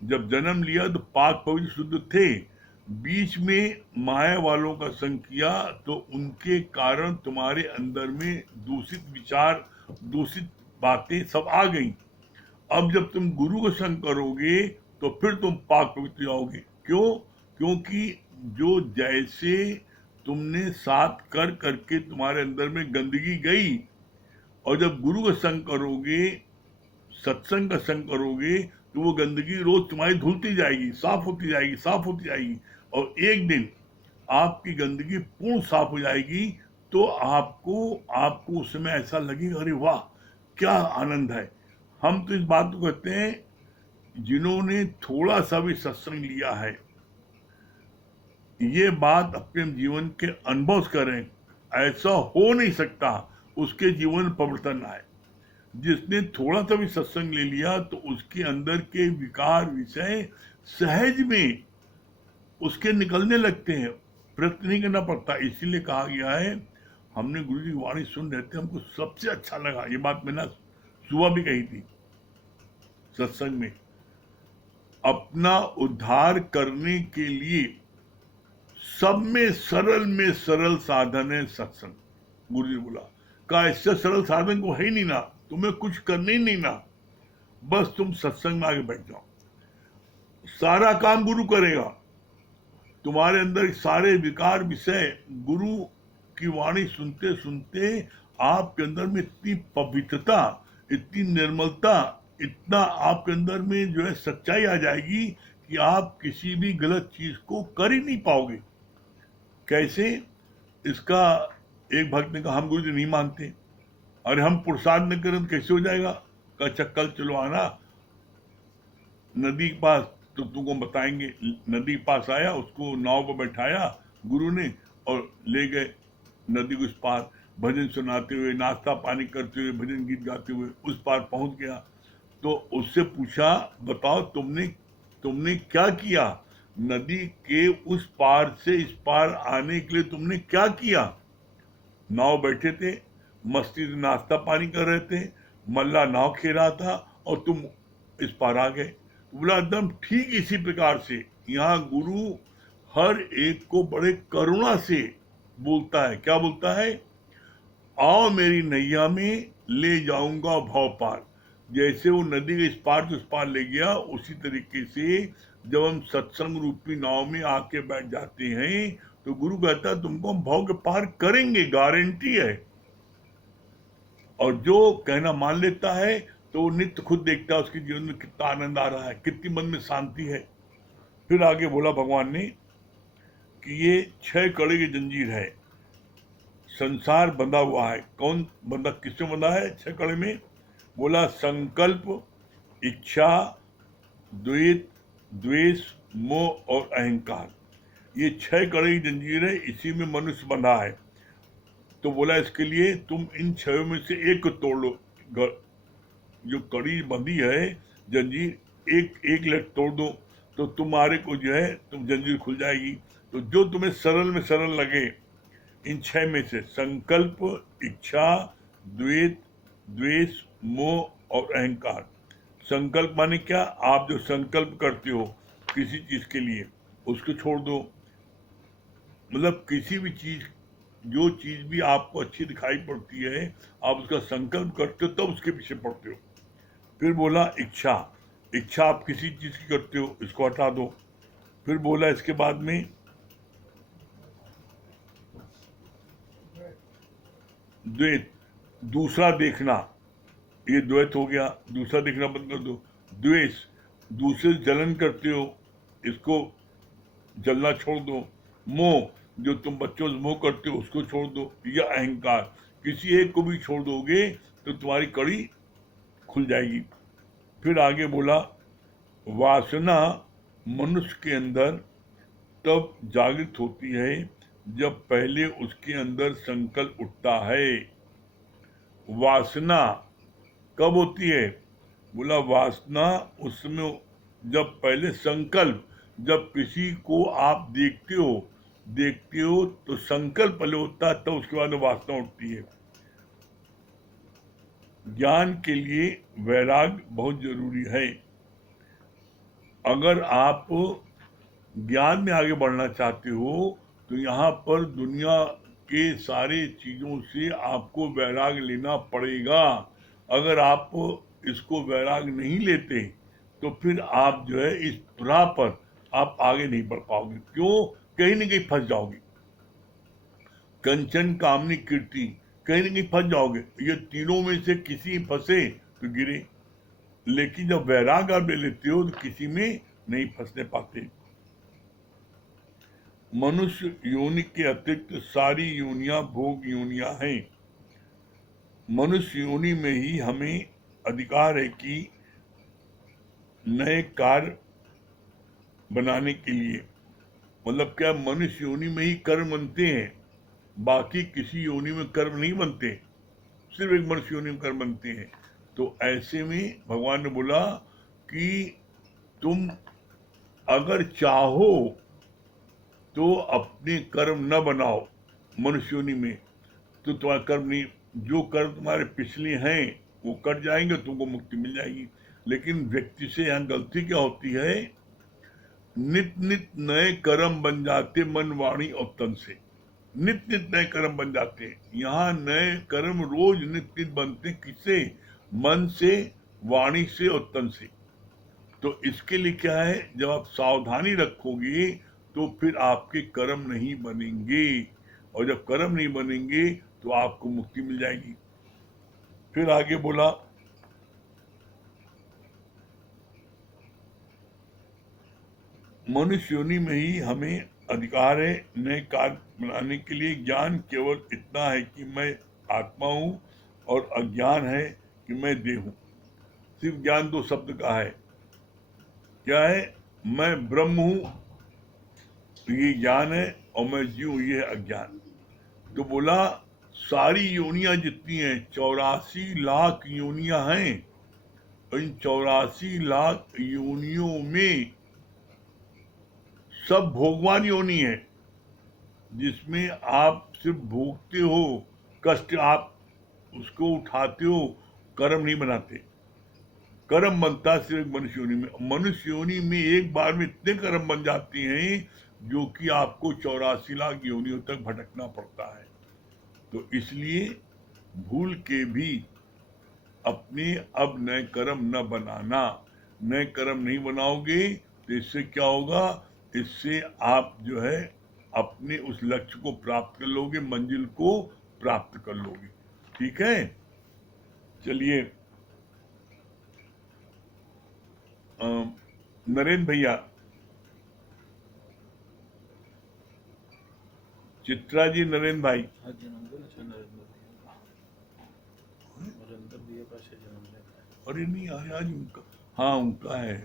जब जन्म लिया तो पाक पवित्र शुद्ध थे। बीच में माया वालों का संग किया तो उनके कारण तुम्हारे अंदर में दूषित विचार, दूषित बातें सब आ गई। अब जब तुम गुरु का संग करोगे तो फिर तुम पाक पवित्र जाओगे। क्यों? क्योंकि जो जैसे तुमने साथ कर करके तुम्हारे अंदर में गंदगी गई, और जब गुरु का संग करोगे, सत्संग का संग करोगे, तो वो गंदगी रोज तुम्हारी धुलती जाएगी, साफ होती जाएगी, साफ होती जाएगी, और एक दिन आपकी गंदगी पूर्ण साफ हो जाएगी। तो आपको उस समय ऐसा लगेगा अरे वाह क्या आनंद है। हम तो इस बात को कहते हैं जिन्होंने थोड़ा सा भी सत्संग लिया है, ये बात अपने जीवन के अनुभव करें, ऐसा हो नहीं सकता उसके जीवन में परिवर्तन आए। जिसने थोड़ा सा भी सत्संग ले लिया तो उसके अंदर के विकार विषय सहज में उसके निकलने लगते हैं, प्रयत्न नहीं करना पड़ता। इसीलिए कहा गया है, हमने गुरु जी की वाणी सुन रहे थे, हमको सबसे अच्छा लगा, ये बात मैंने सुबह भी कही थी सत्संग में, अपना उद्धार करने के लिए सब में सरल साधन है सत्संग। गुरु जी बोला का इससे सरल साधन को है ही नहीं ना, तुम्हें कुछ करने ही नहीं ना, बस तुम सत्संग में आगे बैठ जाओ, सारा काम गुरु करेगा। तुम्हारे अंदर सारे विकार विषय गुरु की वाणी सुनते सुनते आपके अंदर में इतनी पवित्रता, इतनी निर्मलता, इतना आपके अंदर में जो है सच्चाई आ जाएगी कि आप किसी भी गलत चीज को कर ही नहीं पाओगे। कैसे? इसका एक भक्त ने कहा हम गुरु जी नहीं मानते, अरे हम पुरुषार्थ न करें तो कैसे हो जाएगा? कहा कल चलो आना नदी के पास तो तुमको बताएंगे। नदी के पास आया, उसको नाव पर बैठाया गुरु ने और ले गए नदी के उस पार, भजन सुनाते हुए, नाश्ता पानी करते हुए, भजन गीत गाते हुए उस पार पहुंच गया। तो उससे पूछा बताओ तुमने क्या किया? नदी के उस पार से इस पार आने के लिए तुमने क्या किया? नाव बैठे थे, मस्ती से नाश्ता पानी कर रहे थे, मल्ला नाव खे रहा था और तुम इस पार आ गए। बोला एकदम ठीक इसी प्रकार से यहाँ गुरु हर एक को बड़े करुणा से बोलता है। क्या बोलता है? आओ मेरी नैया में ले जाऊंगा भव पार। जैसे वो नदी के इस पार से उस पार ले गया, उसी तरीके से जब हम सत्संग रूपी नाव में आके बैठ जाते हैं तो गुरु कहता है तुमको हम भव के पार करेंगे, गारंटी है। और जो कहना मान लेता है तो नित्य खुद देखता है उसके जीवन में कितना आनंद आ रहा है, कितनी मन में शांति है। फिर आगे बोला भगवान ने कि ये 6 कड़े की जंजीर है, संसार बंधा हुआ है। कौन बंधा, किसमें बंधा है 6 कड़े में? बोला संकल्प, इच्छा, द्वेष, द्वेष, मोह और अहंकार। ये 6 कड़े की जंजीर है, इसी में मनुष्य बंधा है। तो बोला इसके लिए तुम इन 6 में से एक को तोड़ लो। जो कड़ी बंधी है जंजीर, एक लट तोड़ दो तो तुम्हारे को जो है तुम जंजीर खुल जाएगी। तो जो तुम्हें सरल में सरल लगे इन 6 में से, संकल्प, इच्छा, द्वेष, मोह और अहंकार। संकल्प माने क्या? आप जो संकल्प करते हो किसी चीज के लिए उसको छोड़ दो। मतलब किसी भी चीज, जो चीज भी आपको अच्छी दिखाई पड़ती है आप उसका संकल्प करते हो तब उसके पीछे पड़ते हो। फिर बोला इच्छा, इच्छा आप किसी चीज की करते हो, इसको हटा दो। फिर बोला इसके बाद में द्वेष, दूसरा देखना, ये द्वैत हो गया, दूसरा देखना बंद कर दो। द्वेष, दूसरे से जलन करते हो, इसको जलना छोड़ दो। मोह, जो तुम बच्चों से मोह करते हो उसको छोड़ दो। या अहंकार, किसी एक को भी छोड़ दोगे तो तुम्हारी कड़ी खुल जाएगी। फिर आगे बोला, वासना मनुष्य के अंदर तब जागृत होती है जब पहले उसके अंदर संकल्प उठता है। वासना कब होती है? बोला वासना उस समय जब पहले संकल्प, जब किसी को आप देखते हो तो संकल्प पहले होता है, तब उसके बाद वासना उठती है। ज्ञान के लिए वैराग्य बहुत जरूरी है। अगर आप ज्ञान में आगे बढ़ना चाहते हो तो यहाँ पर दुनिया के सारे चीजों से आपको वैराग्य लेना पड़ेगा। अगर आप इसको वैराग्य नहीं लेते तो फिर आप जो है इस राह पर आप आगे नहीं बढ़ पाओगे। क्यों? कहीं ना कहीं फंस जाओगे। कंचन, कामनी, कीर्ति, कहीं ना कहीं फंस जाओगे। ये तीनों में से किसी फंसे तो गिरे, लेकिन जब वैराग्य आप ले लेते हो तो किसी में नहीं फंसने पाते। मनुष्य योनि के अतिरिक्त सारी योनियां भोग योनियां हैं। मनुष्य योनि में ही हमें अधिकार है कि नए कार्य बनाने के लिए, मतलब क्या, मनुष्य योनि में ही कर्म बनते हैं, बाकी किसी योनि में कर्म नहीं बनते, सिर्फ एक मनुष्य योनि में कर्म बनते हैं। तो ऐसे में भगवान ने बोला कि तुम अगर चाहो तो अपने कर्म न बनाओ मनुष्य योनि में, तो तुम्हारा कर्म नहीं, जो कर्म तुम्हारे पिछले हैं वो कट जाएंगे, तुमको मुक्ति मिल जाएगी। लेकिन व्यक्ति से यहाँ गलती क्या होती है? नित नित नए कर्म बन जाते मन, वाणी और तन से। नित नित नए कर्म बन जाते हैं। यहाँ नए कर्म रोज नित नित बनते हैं। किससे? मन से, वाणी से और तन से। तो इसके लिए क्या है, जब आप सावधानी रखोगे तो फिर आपके कर्म नहीं बनेंगे, और जब कर्म नहीं बनेंगे तो आपको मुक्ति मिल जाएगी। फिर आगे बोला, मनुष्य योनि में ही हमें अधिकार है नए कार्य बनाने के लिए। ज्ञान केवल इतना है कि मैं आत्मा हूं, और अज्ञान है कि मैं देह हूं। सिर्फ ज्ञान दो शब्द का है। क्या है? मैं ब्रह्म हूं, ये ज्ञान है, और मैं जीव हूं, ये है अज्ञान। तो बोला सारी योनियां जितनी हैं, 84 लाख योनियां हैं, इन 84 लाख योनियों में सब भोगवान योनि है, जिसमें आप सिर्फ भोगते हो, कष्ट आप उसको उठाते हो, कर्म नहीं बनाते। कर्म बनता सिर्फ मनुष्य योनि में। मनुष्य योनि में एक बार में इतने कर्म बन जाते हैं जो कि आपको 84 लाख योनियों तक भटकना पड़ता है। तो इसलिए भूल के भी अपने अब नए कर्म न बनाना। नए कर्म नहीं बनाओगे तो इससे क्या होगा? इससे आप जो है अपने उस लक्ष्य को प्राप्त कर लोगे, मंजिल को प्राप्त कर लोगे। ठीक है, चलिए नरेंद्र भैया, चित्रा जी, नरेंद्र भाई। हाँ, जन्मदिन अच्छा नरेंद्र भैया का अच्छा जन्मदिन है। अरे नहीं, आज उनका, हाँ उनका है,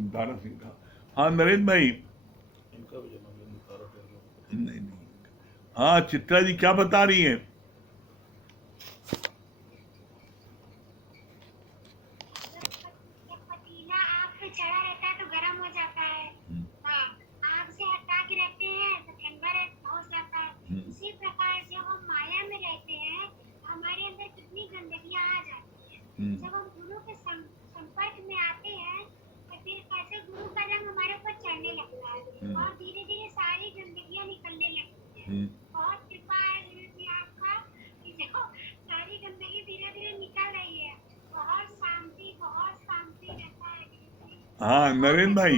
दारा सिंह का। हाँ नरेंद्र भाई, इनका भी जन्मदिन दिखा रहा नहीं नहीं, हाँ चित्रा जी क्या बता रही हैं? पतीला आग पे चढ़ा रहता है तो गर्म हो जाता है। हाँ, आग से हटा के रखते हैं तो ठंडा हो जाता है। इसी प्रकार जब हम माया में रहते हैं, हमारे अंदर कितनी गंदगियां आ जाती है। जब हम गुरु के संपर्क में आते हैं तो फिर कैसे गुरु का रंग हमारे ऊपर चढ़ने लगता है, और धीरे धीरे सारी गंदगियां निकलने लगती है। बहुत कृपा है गुरु जी आपका कि जो सारी गंदगी धीरे धीरे निकल रही है। बहुत शांति रहता है गुरु जी। हाँ नरेंद्र भाई,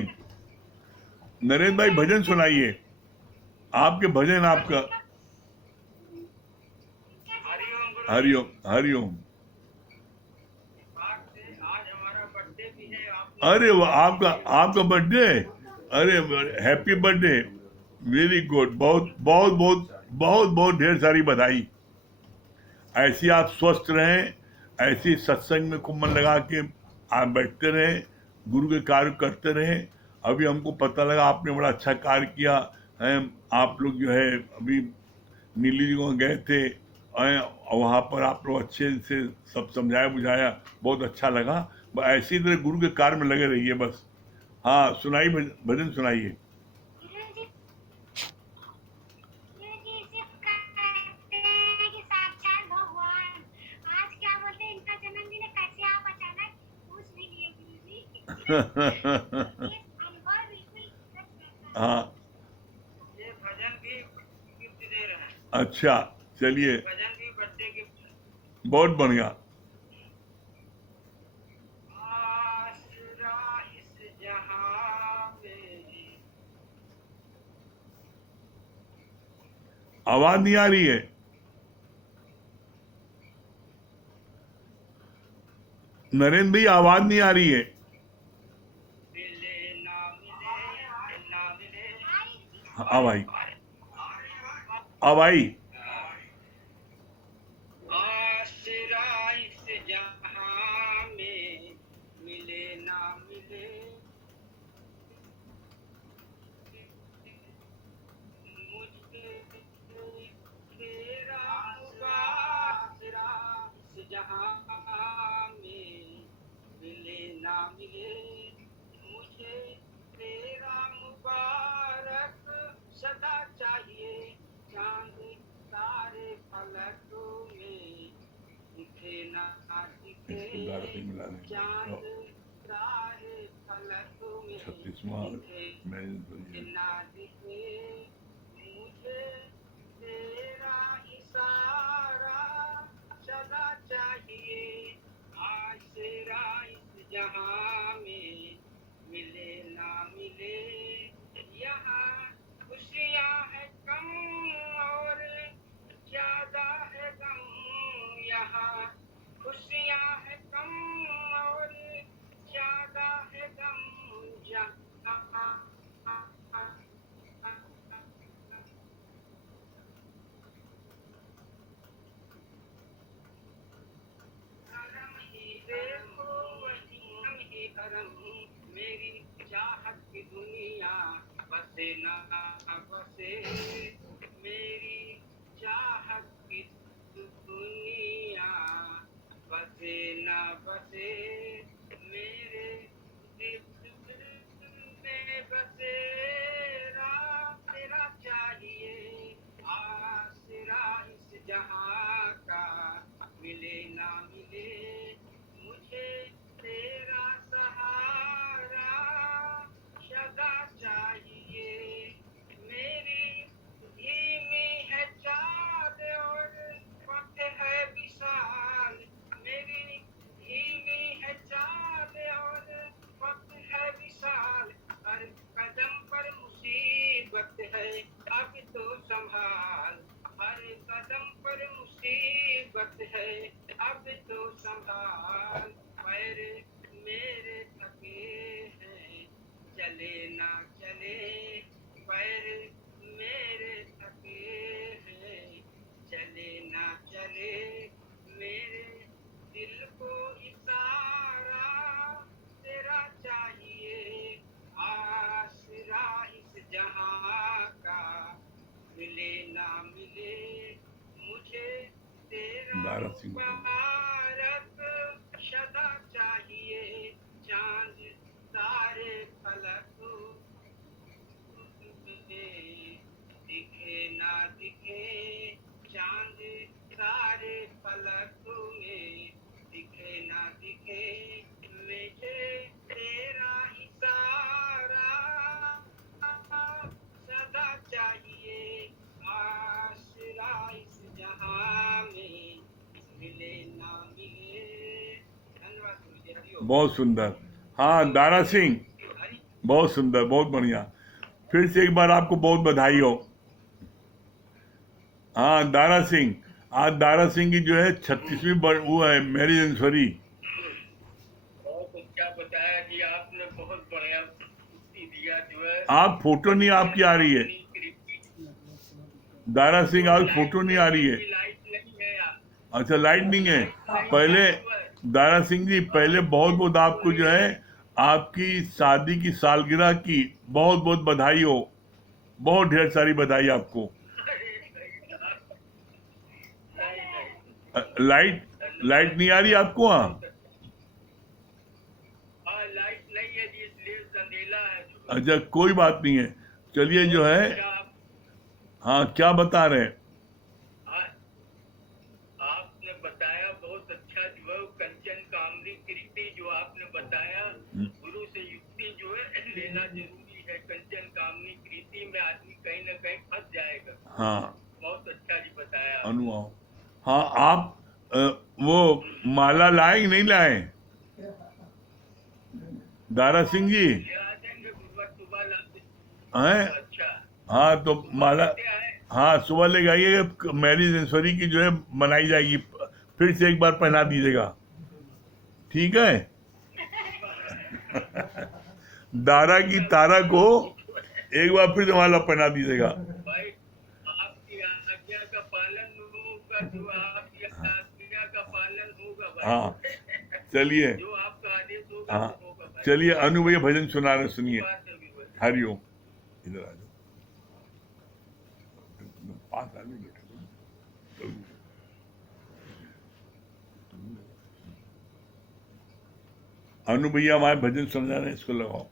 नरेंद्र भाई भजन सुनाइए, आपके भजन आपका। हरिओम हरिओम। आज हमारा बर्थडे भी है। आप अरे वाह, आपका आपका बर्थडे है? अरे हैप्पी बर्थडे, वेरी गुड, बहुत बहुत बहुत बहुत बहुत ढेर सारी बधाई। ऐसे आप स्वस्थ रहें, ऐसे सत्संग में खूब मन लगा के आप बैठते रहें, गुरु के कार्य करते रहें। अभी हमको पता लगा आपने बड़ा अच्छा कार्य किया है। आप लोग जो है अभी नीली जी वहाँ गए थे और वहाँ पर आप लोग अच्छे से सब समझाया बुझाया, बहुत अच्छा लगा। बस ऐसी तरह गुरु के कार्य में लगे रहिए बस। हाँ सुनाइए, भजन सुनाइए। गुरुजी सिर्फ कहते हैं कि साक्षात भगवान। आज क्या बोलते हैं, इनका जन्मदिन है, कैसे आप अचानक पूछ भी लिए गुरुजी? ये अनुभव बिल्कुल सच रहता है। हाँ ये भजन भी गिफ्ट दे रहे हैं। अच्छा, चलिए, भजन भी बर्थडे गिफ्ट। बहुत बढ़िया। आसरा इस जहां में। आवाज नहीं आ रही है। नरेंद्र भाई आवाज नहीं आ रही है। मिले ना मिले ना मिले। अब आई, अब आई। आसरा इस जहां में मिले ना मिले। मुझे तेरा आसरा इस जहां में मिले ना मिले। मुझे तेरा मुबारक सदा चाहिए। चांद तारे फलकों में दिखे ना दिखे। इसको गाढ़ से मिला देंगे। चांद तारे फलकों में 36वां दिखे मैं ना दिखे। मुझे तेरा इशारा सदा चाहिए। आसरा इस जहां में मिले ना मिले। यहाँ खुशियाँ है कम और ज्यादा है गम। यहाँ खुशियाँ है कम और ज्यादा है गम। जहाँ करम ही देखो वही हम ही करम। मेरी चाहत की दुनिया बसे ना बसे। मेरी चाहत की दुनिया बसे ना बसे। मेरे दिल में बसेरा तेरा चाहिए। आसरा इस जहां का मिले ना मिले। मुझे तेरा सहारा सदा चाहिए। मेरी धीमी है चाल और पथ है विशाल। मेरी धीमी है चाल और पथ है विशाल। हर कदम पर मुसीबत है अब तो संभाल। हर कदम पर मुसीबत है अब तो संभाल। पैर मेरे थके हैं चले ना चले। पैर मेरे थके हैं चले ना चले। मेरे दिल को इशारा तेरा चाहिए। आसरा इस जहां का मिले ना मिले। मुझे तेरा दारा सिंह। मुबारक सदा चाहिए। चांद तारे फलकों में दिखे ना दिखे। चांद तारे फलकों में दिखे ना दिखे। मुझे तेरा इशारा सदा चाहिए। आसरा इस जहां में मिले ना मिले। धन्यवाद गुरुजी। हरिओम। बहुत सुंदर। हाँ दारा सिंह, हरि बहुत सुंदर, बहुत बढ़िया। फिर से एक बार आपको बहुत बधाई हो। हाँ दारा सिंह, आज दारा सिंह की जो है 36वीं वो है मैरिज एनिवर्सरी। और तो क्या बताया कि आपने बहुत बढ़िया युक्ति दिया जो है। आप फोटो नहीं आपकी आ रही है दारा सिंह, आज फोटो नहीं आ रही है। लाइट नहीं है यार। अच्छा लाइट नहीं है। पहले दारा सिंह जी पहले बहुत बहुत आपको जो है आपकी शादी की सालगिरह की बहुत बहुत बधाई हो, बहुत ढेर सारी बधाई आपको। लाइट लाइट नहीं आ रही आपको वहाँ? हाँ लाइट नहीं है जी, इसलिए अंधेला है। अच्छा कोई बात नहीं है, चलिए जो है। क्या हाँ क्या बता रहे हैं? आपने बताया बहुत अच्छा जो है कंचन कामनी कृति जो आपने बताया, गुरु से युक्ति जो है लेना जरूरी है। कंचन कामनी कृति में आदमी कहीं ना कहीं फंस जाएगा। हाँ बहुत अच्छा जी बताया। अनुभाव। हाँ आप वो माला लाए कि नहीं लाए दारा सिंह जी? ये आ जाएंगे गुरुवार सुबह लाते। हैं? अच्छा हाँ तो माला, लाते आए। हाँ सुबह ले आइएगा, मैरिज एनिवर्सरी की जो है मनाई जाएगी, फिर से एक बार पहना दीजिएगा, ठीक है? दारा की तारा को एक बार फिर से माला पहना दीजिएगा। भाई आपकी आज्ञा का पालन होगा, जो आपकी आज्ञा का पालन होगा भाई। हाँ चलिए, जो आपका आदेश होगा हाँ वो होगा भाई। चलिए अनु भैया भजन सुना रहे, सुनिए। बात है भी भाई। हरिओम। इधर आ जाओ, पास आदमी बैठे। अनु भैया हमारे भजन सुना रहे हैं, इसको लगाओ।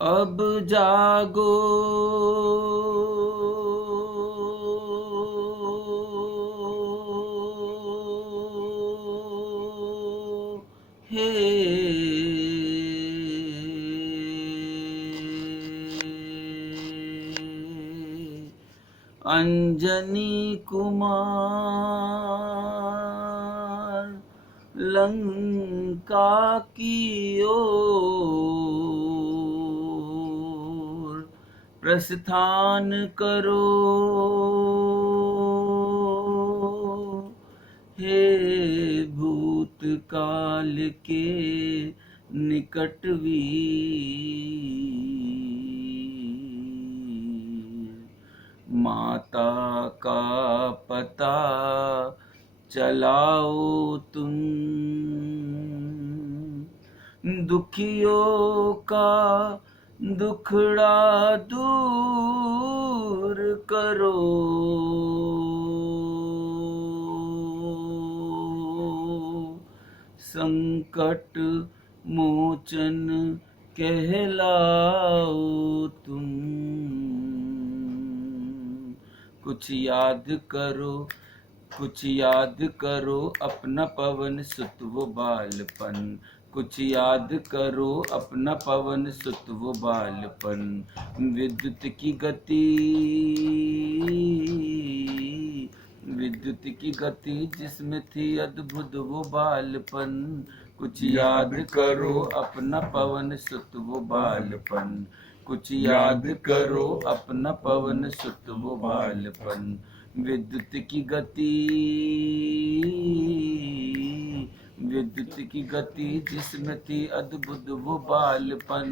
अब जागो हे अंजनी कुमार लंका की ओर प्रस्थान करो, हे भूतकाल के निकट वीर, माता का पता चलाओ तुम, दुखियों का दुखड़ा दूर करो, संकट मोचन कहलाओ तुम। कुछ याद करो, कुछ याद करो अपना पवन सुत वो बालपन, कुछ याद करो अपना पवन सुत वो बालपन। विद्युत की गति, विद्युत की गति जिसमें थी अद्भुत वो बालपन, कुछ याद करो अपना पवन सुत वो बालपन, कुछ याद करो अपना पवन सुत वो बालपन। विद्युत की गति, विद्युत की गति जिसमें थी अद्भुत वो बालपन,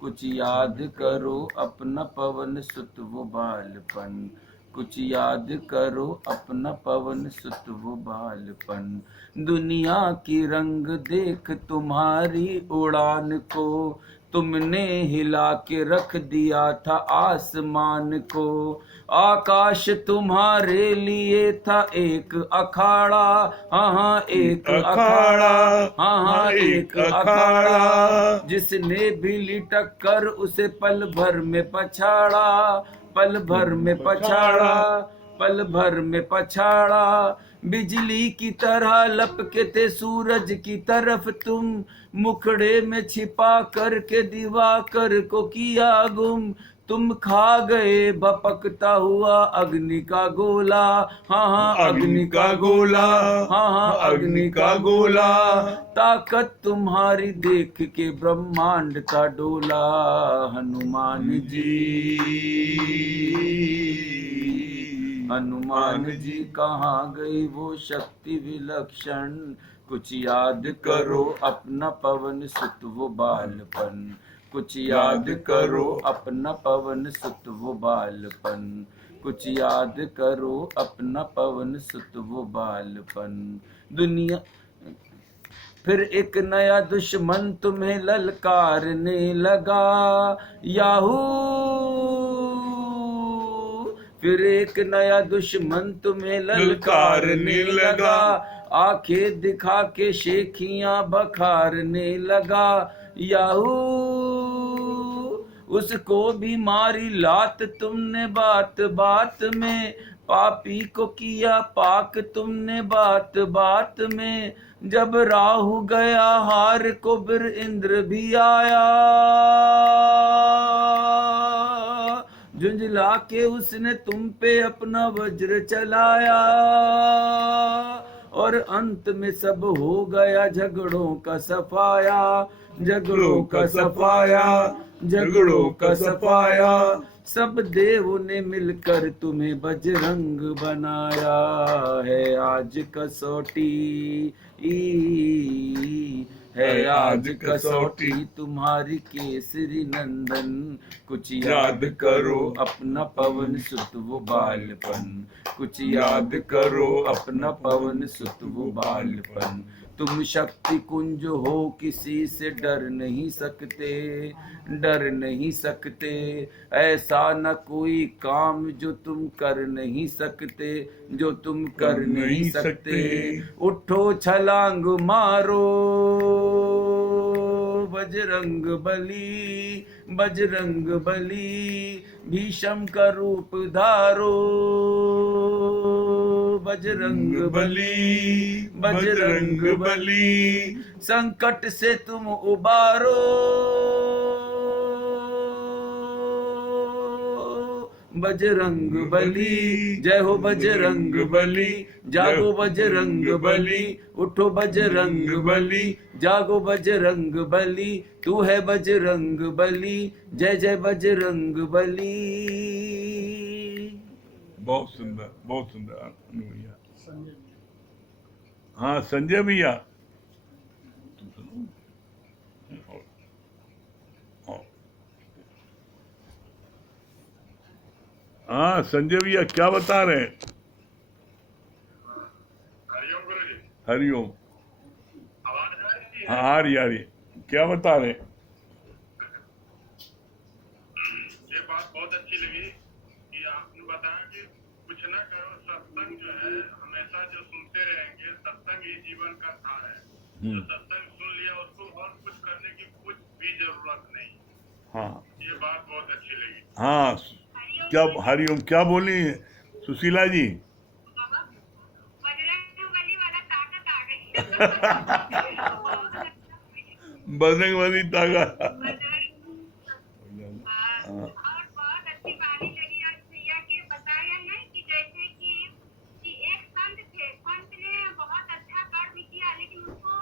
कुछ याद करो अपना पवन सुत वो बालपन, कुछ याद करो अपना पवन सुत वो बालपन। दुनिया की रंग देख तुम्हारी उड़ान को, तुमने हिला के रख दिया था आसमान को, आकाश तुम्हारे लिए था एक अखाड़ा, हाँ एक अखाड़ा, हाँ एक अखाड़ा, जिसने भी लिटक कर उसे पल भर में पछाड़ा, पल भर में पछाड़ा, पल भर में पछाड़ा। बिजली की तरह लपके थे सूरज की तरफ तुम, मुखड़े में छिपा करके दिवाकर को किया गुम। तुम खा गए भपकता हुआ अग्नि का गोला, हाँ हाँ अग्नि का गोला, हाँ हाँ अग्नि का गोला। ताकत तुम्हारी देख के ब्रह्मांड का डोला, हनुमान जी, हनुमान जी कहाँ गई वो शक्ति विलक्षण। कुछ याद करो अपना पवन सुत वो बालपन, कुछ याद करो अपना पवन सुत वो बालपन, कुछ याद करो अपना पवन सुत वो बालपन। दुनिया फिर एक नया दुश्मन तुम्हें ललकारने लगा, याहू। फिर एक नया दुश्मन तुम्हें ललकारने लगा, आंखें दिखा के शेखियां बखारने लगा, याहू। उसको भी मारी लात तुमने बात बात में, पापी को किया पाक तुमने बात बात में। जब राहु गया हार को फिर इंद्र भी आया, झुंझला के उसने तुम पे अपना वज्र चलाया, और अंत में सब हो गया झगड़ों का सफाया, झगड़ों का सफाया, झगड़ों का सफाया। सब देवों ने मिलकर तुम्हें बजरंग बनाया है, आज कसौटी है, आज कसौटी तुम्हारी केसरी नंदन। कुछ याद करो अपना पवन सुत वो बालपन, कुछ याद करो अपना पवन सुत वो बालपन। तुम शक्ति कुंज हो किसी से डर नहीं सकते, डर नहीं सकते। ऐसा न कोई काम जो तुम कर नहीं सकते, जो तुम कर नहीं सकते। उठो छलांग मारो बजरंग बली, बजरंग बली। भीषम का रूप धारो बजरंग बली, बजरंग बली। संकट से तुम उबारो बजरंग बली। जय हो बजरंग बली, जागो बजरंग बली। उठो बजरंग बली, जागो बजरंग बली। तू है बजरंग बली, जय जय बजरंग बली। बहुत सुंदर, बहुत सुंदर भैया। हाँ संजय भैया, हाँ संजय भैया क्या बता रहे हैं? हरिओम गुरु जी। हरिओम। आवाज आ रही है? हाँ आ रही, आ रही। क्या बता रहे हैं? ये बात बहुत अच्छी लगी कि आपने बताया कि कुछ ना करो, सत्संग जो है हमेशा जो सुनते रहेंगे, सत्संग ही जीवन का सार है। जो सत्संग सुन लिया उसको और कुछ करने की कुछ भी जरूरत नहीं। हाँ ये बात बहुत अच्छी लगी। हाँ, क्या हरिओम क्या बोली सुशीला जी? बजरंग बली वाला ताकत आ गई। बजरंग बली ताकत। और बहुत अच्छी कहानी लगी आज भैया के बताया है कि जैसे कि एक संत थे, संत ने बहुत अच्छा कर्म किया, लेकिन उसको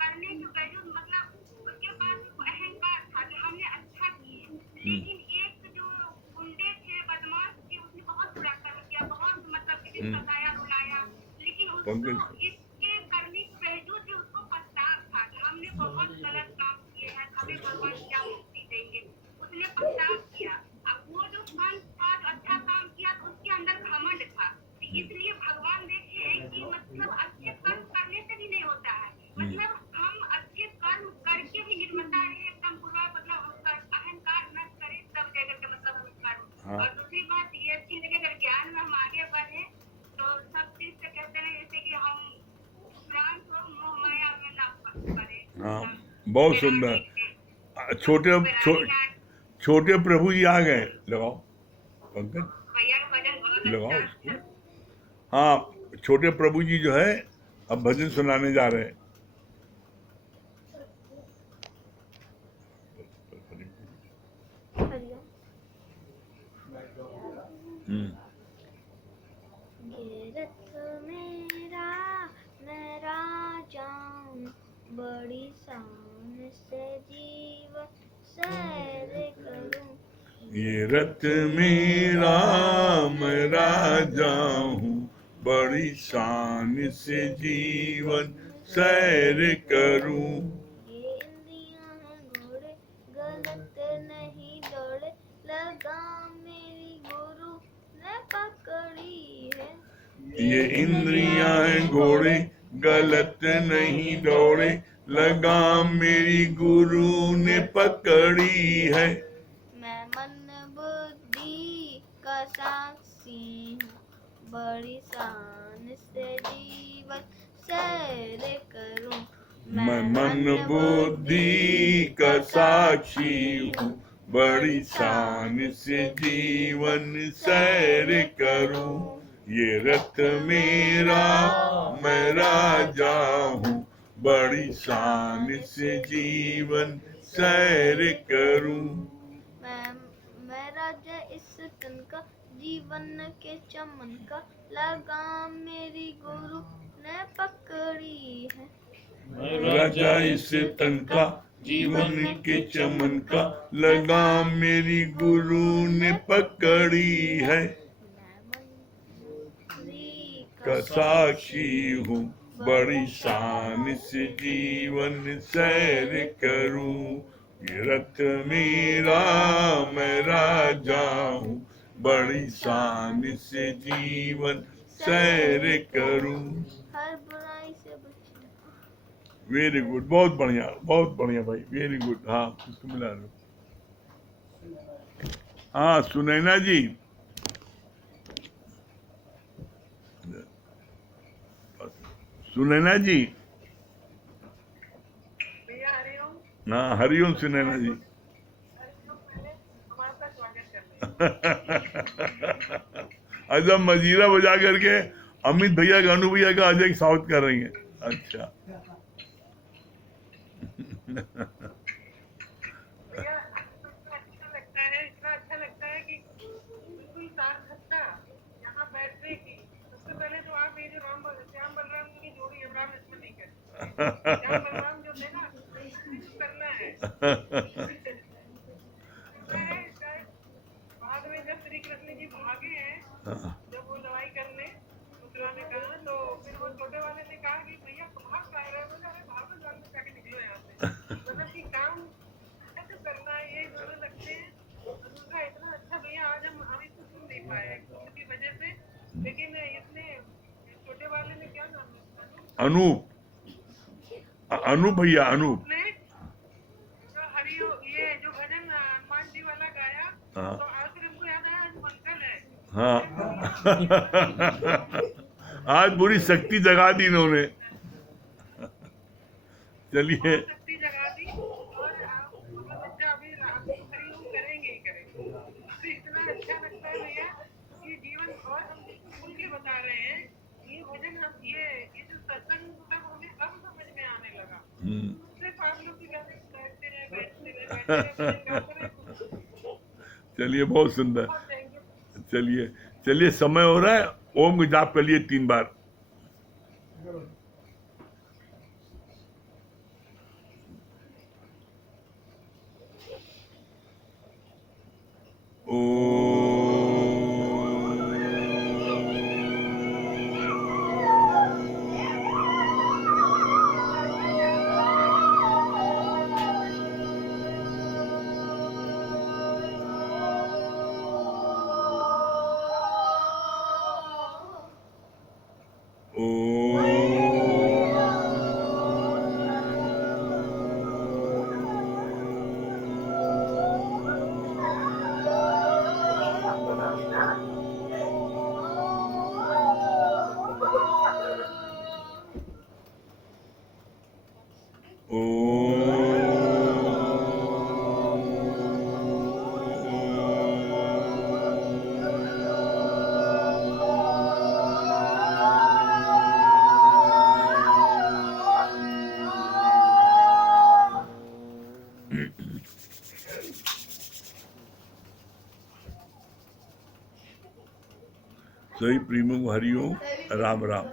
करने के बावजूद मतलब उसके पास अहंकार था कि हमने अच्छा किया। लेकिन एक जो गुंडे थे, बदमाश थे, उसने बहुत बुरा कर्म किया, बहुत मतलब किसी को सताया रुलाया, लेकिन उसको इसके करने के बावजूद भी उसको पछतावा था कि हमने बहुत गलत काम किए हैं, हमें भगवान क्या मुक्ति देंगे। उसने पछतावा किया। अब वो जो संत था जो अच्छा काम किया तो उसके अंदर घमंड था, तो इसलिए भगवान देखे हैं कि मतलब अच्छे कर्म करने से भी नहीं होता है, मतलब हम अच्छे कर्म करके भी निर्मलता रहे, एकदम पूरा मतलब उसका अहंकार न करे, तब जाकर के मतलब हम कर्म। और दूसरी बात ये अच्छी लगी, अगर ज्ञान में हम आगे बढ़े तो सब चीज से कहते हैं जैसे कि हम प्राण को मोह माया में ना पड़े। हाँ बहुत सुंदर। छोटे प्रभु जी आ गए, लगाओ पंकज, भैया का भजन बहुत लगाओ अच्छा उसको। हाँ छोटे प्रभु जी जो है अब भजन सुनाने जा रहे हैं। ये रथ मेरा मैं राजा हूँ, बड़ी शान से जीवन सैर करूँ। ये रथ मेरा मैं राजा हूँ, बड़ी शान से जीवन सैर करूं। ये इंद्रियां हैं घोड़े गलत नहीं दौड़े, लगाम मेरी गुरु ने पकड़ी है। ये इंद्रियां हैं घोड़े गलत नहीं दौड़े, लगाम मेरी गुरु ने पकड़ी है। मैं मन बुद्धि का साक्षी हूँ, बड़ी शान से जीवन सैर करूं। मैं मन बुद्धि का साक्षी हूँ, बड़ी शान से जीवन सैर करूं। ये रथ मेरा मैं राजा हूँ, बड़ी शान से जीवन सैर करूं। मैं राजा इस तन का, जीवन के चमन का, लगाम मेरी गुरु ने पकड़ी है। राजा इस तन का, जीवन के चमन का, लगाम मेरी गुरु ने पकड़ी है। का साक्षी हूँ, बड़ी शान से जीवन सैर करूं। ये रथ मेरा मैं राजा हूँ, बड़ी शान से जीवन सैर करूं। हर बुराई से बचना। वेरी गुड, बहुत बढ़िया भाई, वेरी गुड। हाँ, उसको मिला लो। हाँ सुनैना जी, सुनैना जी। भैया हरिओम। हाँ हरिओम सुनैना जी। पहले हमारा स्वागत करने। अच्छा, मजीरा बजा करके अमित भैया का, अनु भैया का अजय साउथ कर रही हैं। अच्छा भैया अच्छा लगता है, इतना अच्छा लगता है कि बिल्कुल सार्थकता यहाँ बैठने की। सबसे पहले तो आप ये जो श्याम बलराम की जोड़ी है, राम इसमें नहीं करते। श्याम बलराम जो थे ना, इसको करना है। बाद में जब श्री कृष्ण जी भागे हैं, जब वो लड़ाई करने मथुरा में कहा, तो फिर वो छोटे वाले ने कहा कि भैया भाग जा रहे हो। अरे भागो, जल्दी जाके निकलो यहाँ से। मतलब कि काम ऐसे करना है, ये दोनों लगते हैं। दूसरा इतना अच्छा भैया, आज हम इसको सुन नहीं पाए उनकी वजह से। लेकिन इसने छोटे वाले ने क्या नाम है, अनूप भैया, अनूप ने जो हरिओ ये जो भजन हनुमान जी वाला गाया, हाँ। तो आज फिर हमको याद आया आज मंगल है। हाँ आज पूरी शक्ति जगा दी इन्होंने। चलिए, शक्ति जगा दी, और मतलब अच्छा अभी हरिओम करेंगे ही करेंगे। तो इतना अच्छा लगता है भैया कि जीवन, और हम खुल के बता रहे हैं ये भजन, हम ये जो सत्संग सब हमें अब समझ में आने लगा। सिर्फ आप लोग की बैठते रहे। चलिए, बहुत सुंदर। Thank you. चलिए समय हो रहा है। ओम को जाप कर लिए 3 बार। सही प्रेमों को हरिओम राम राम।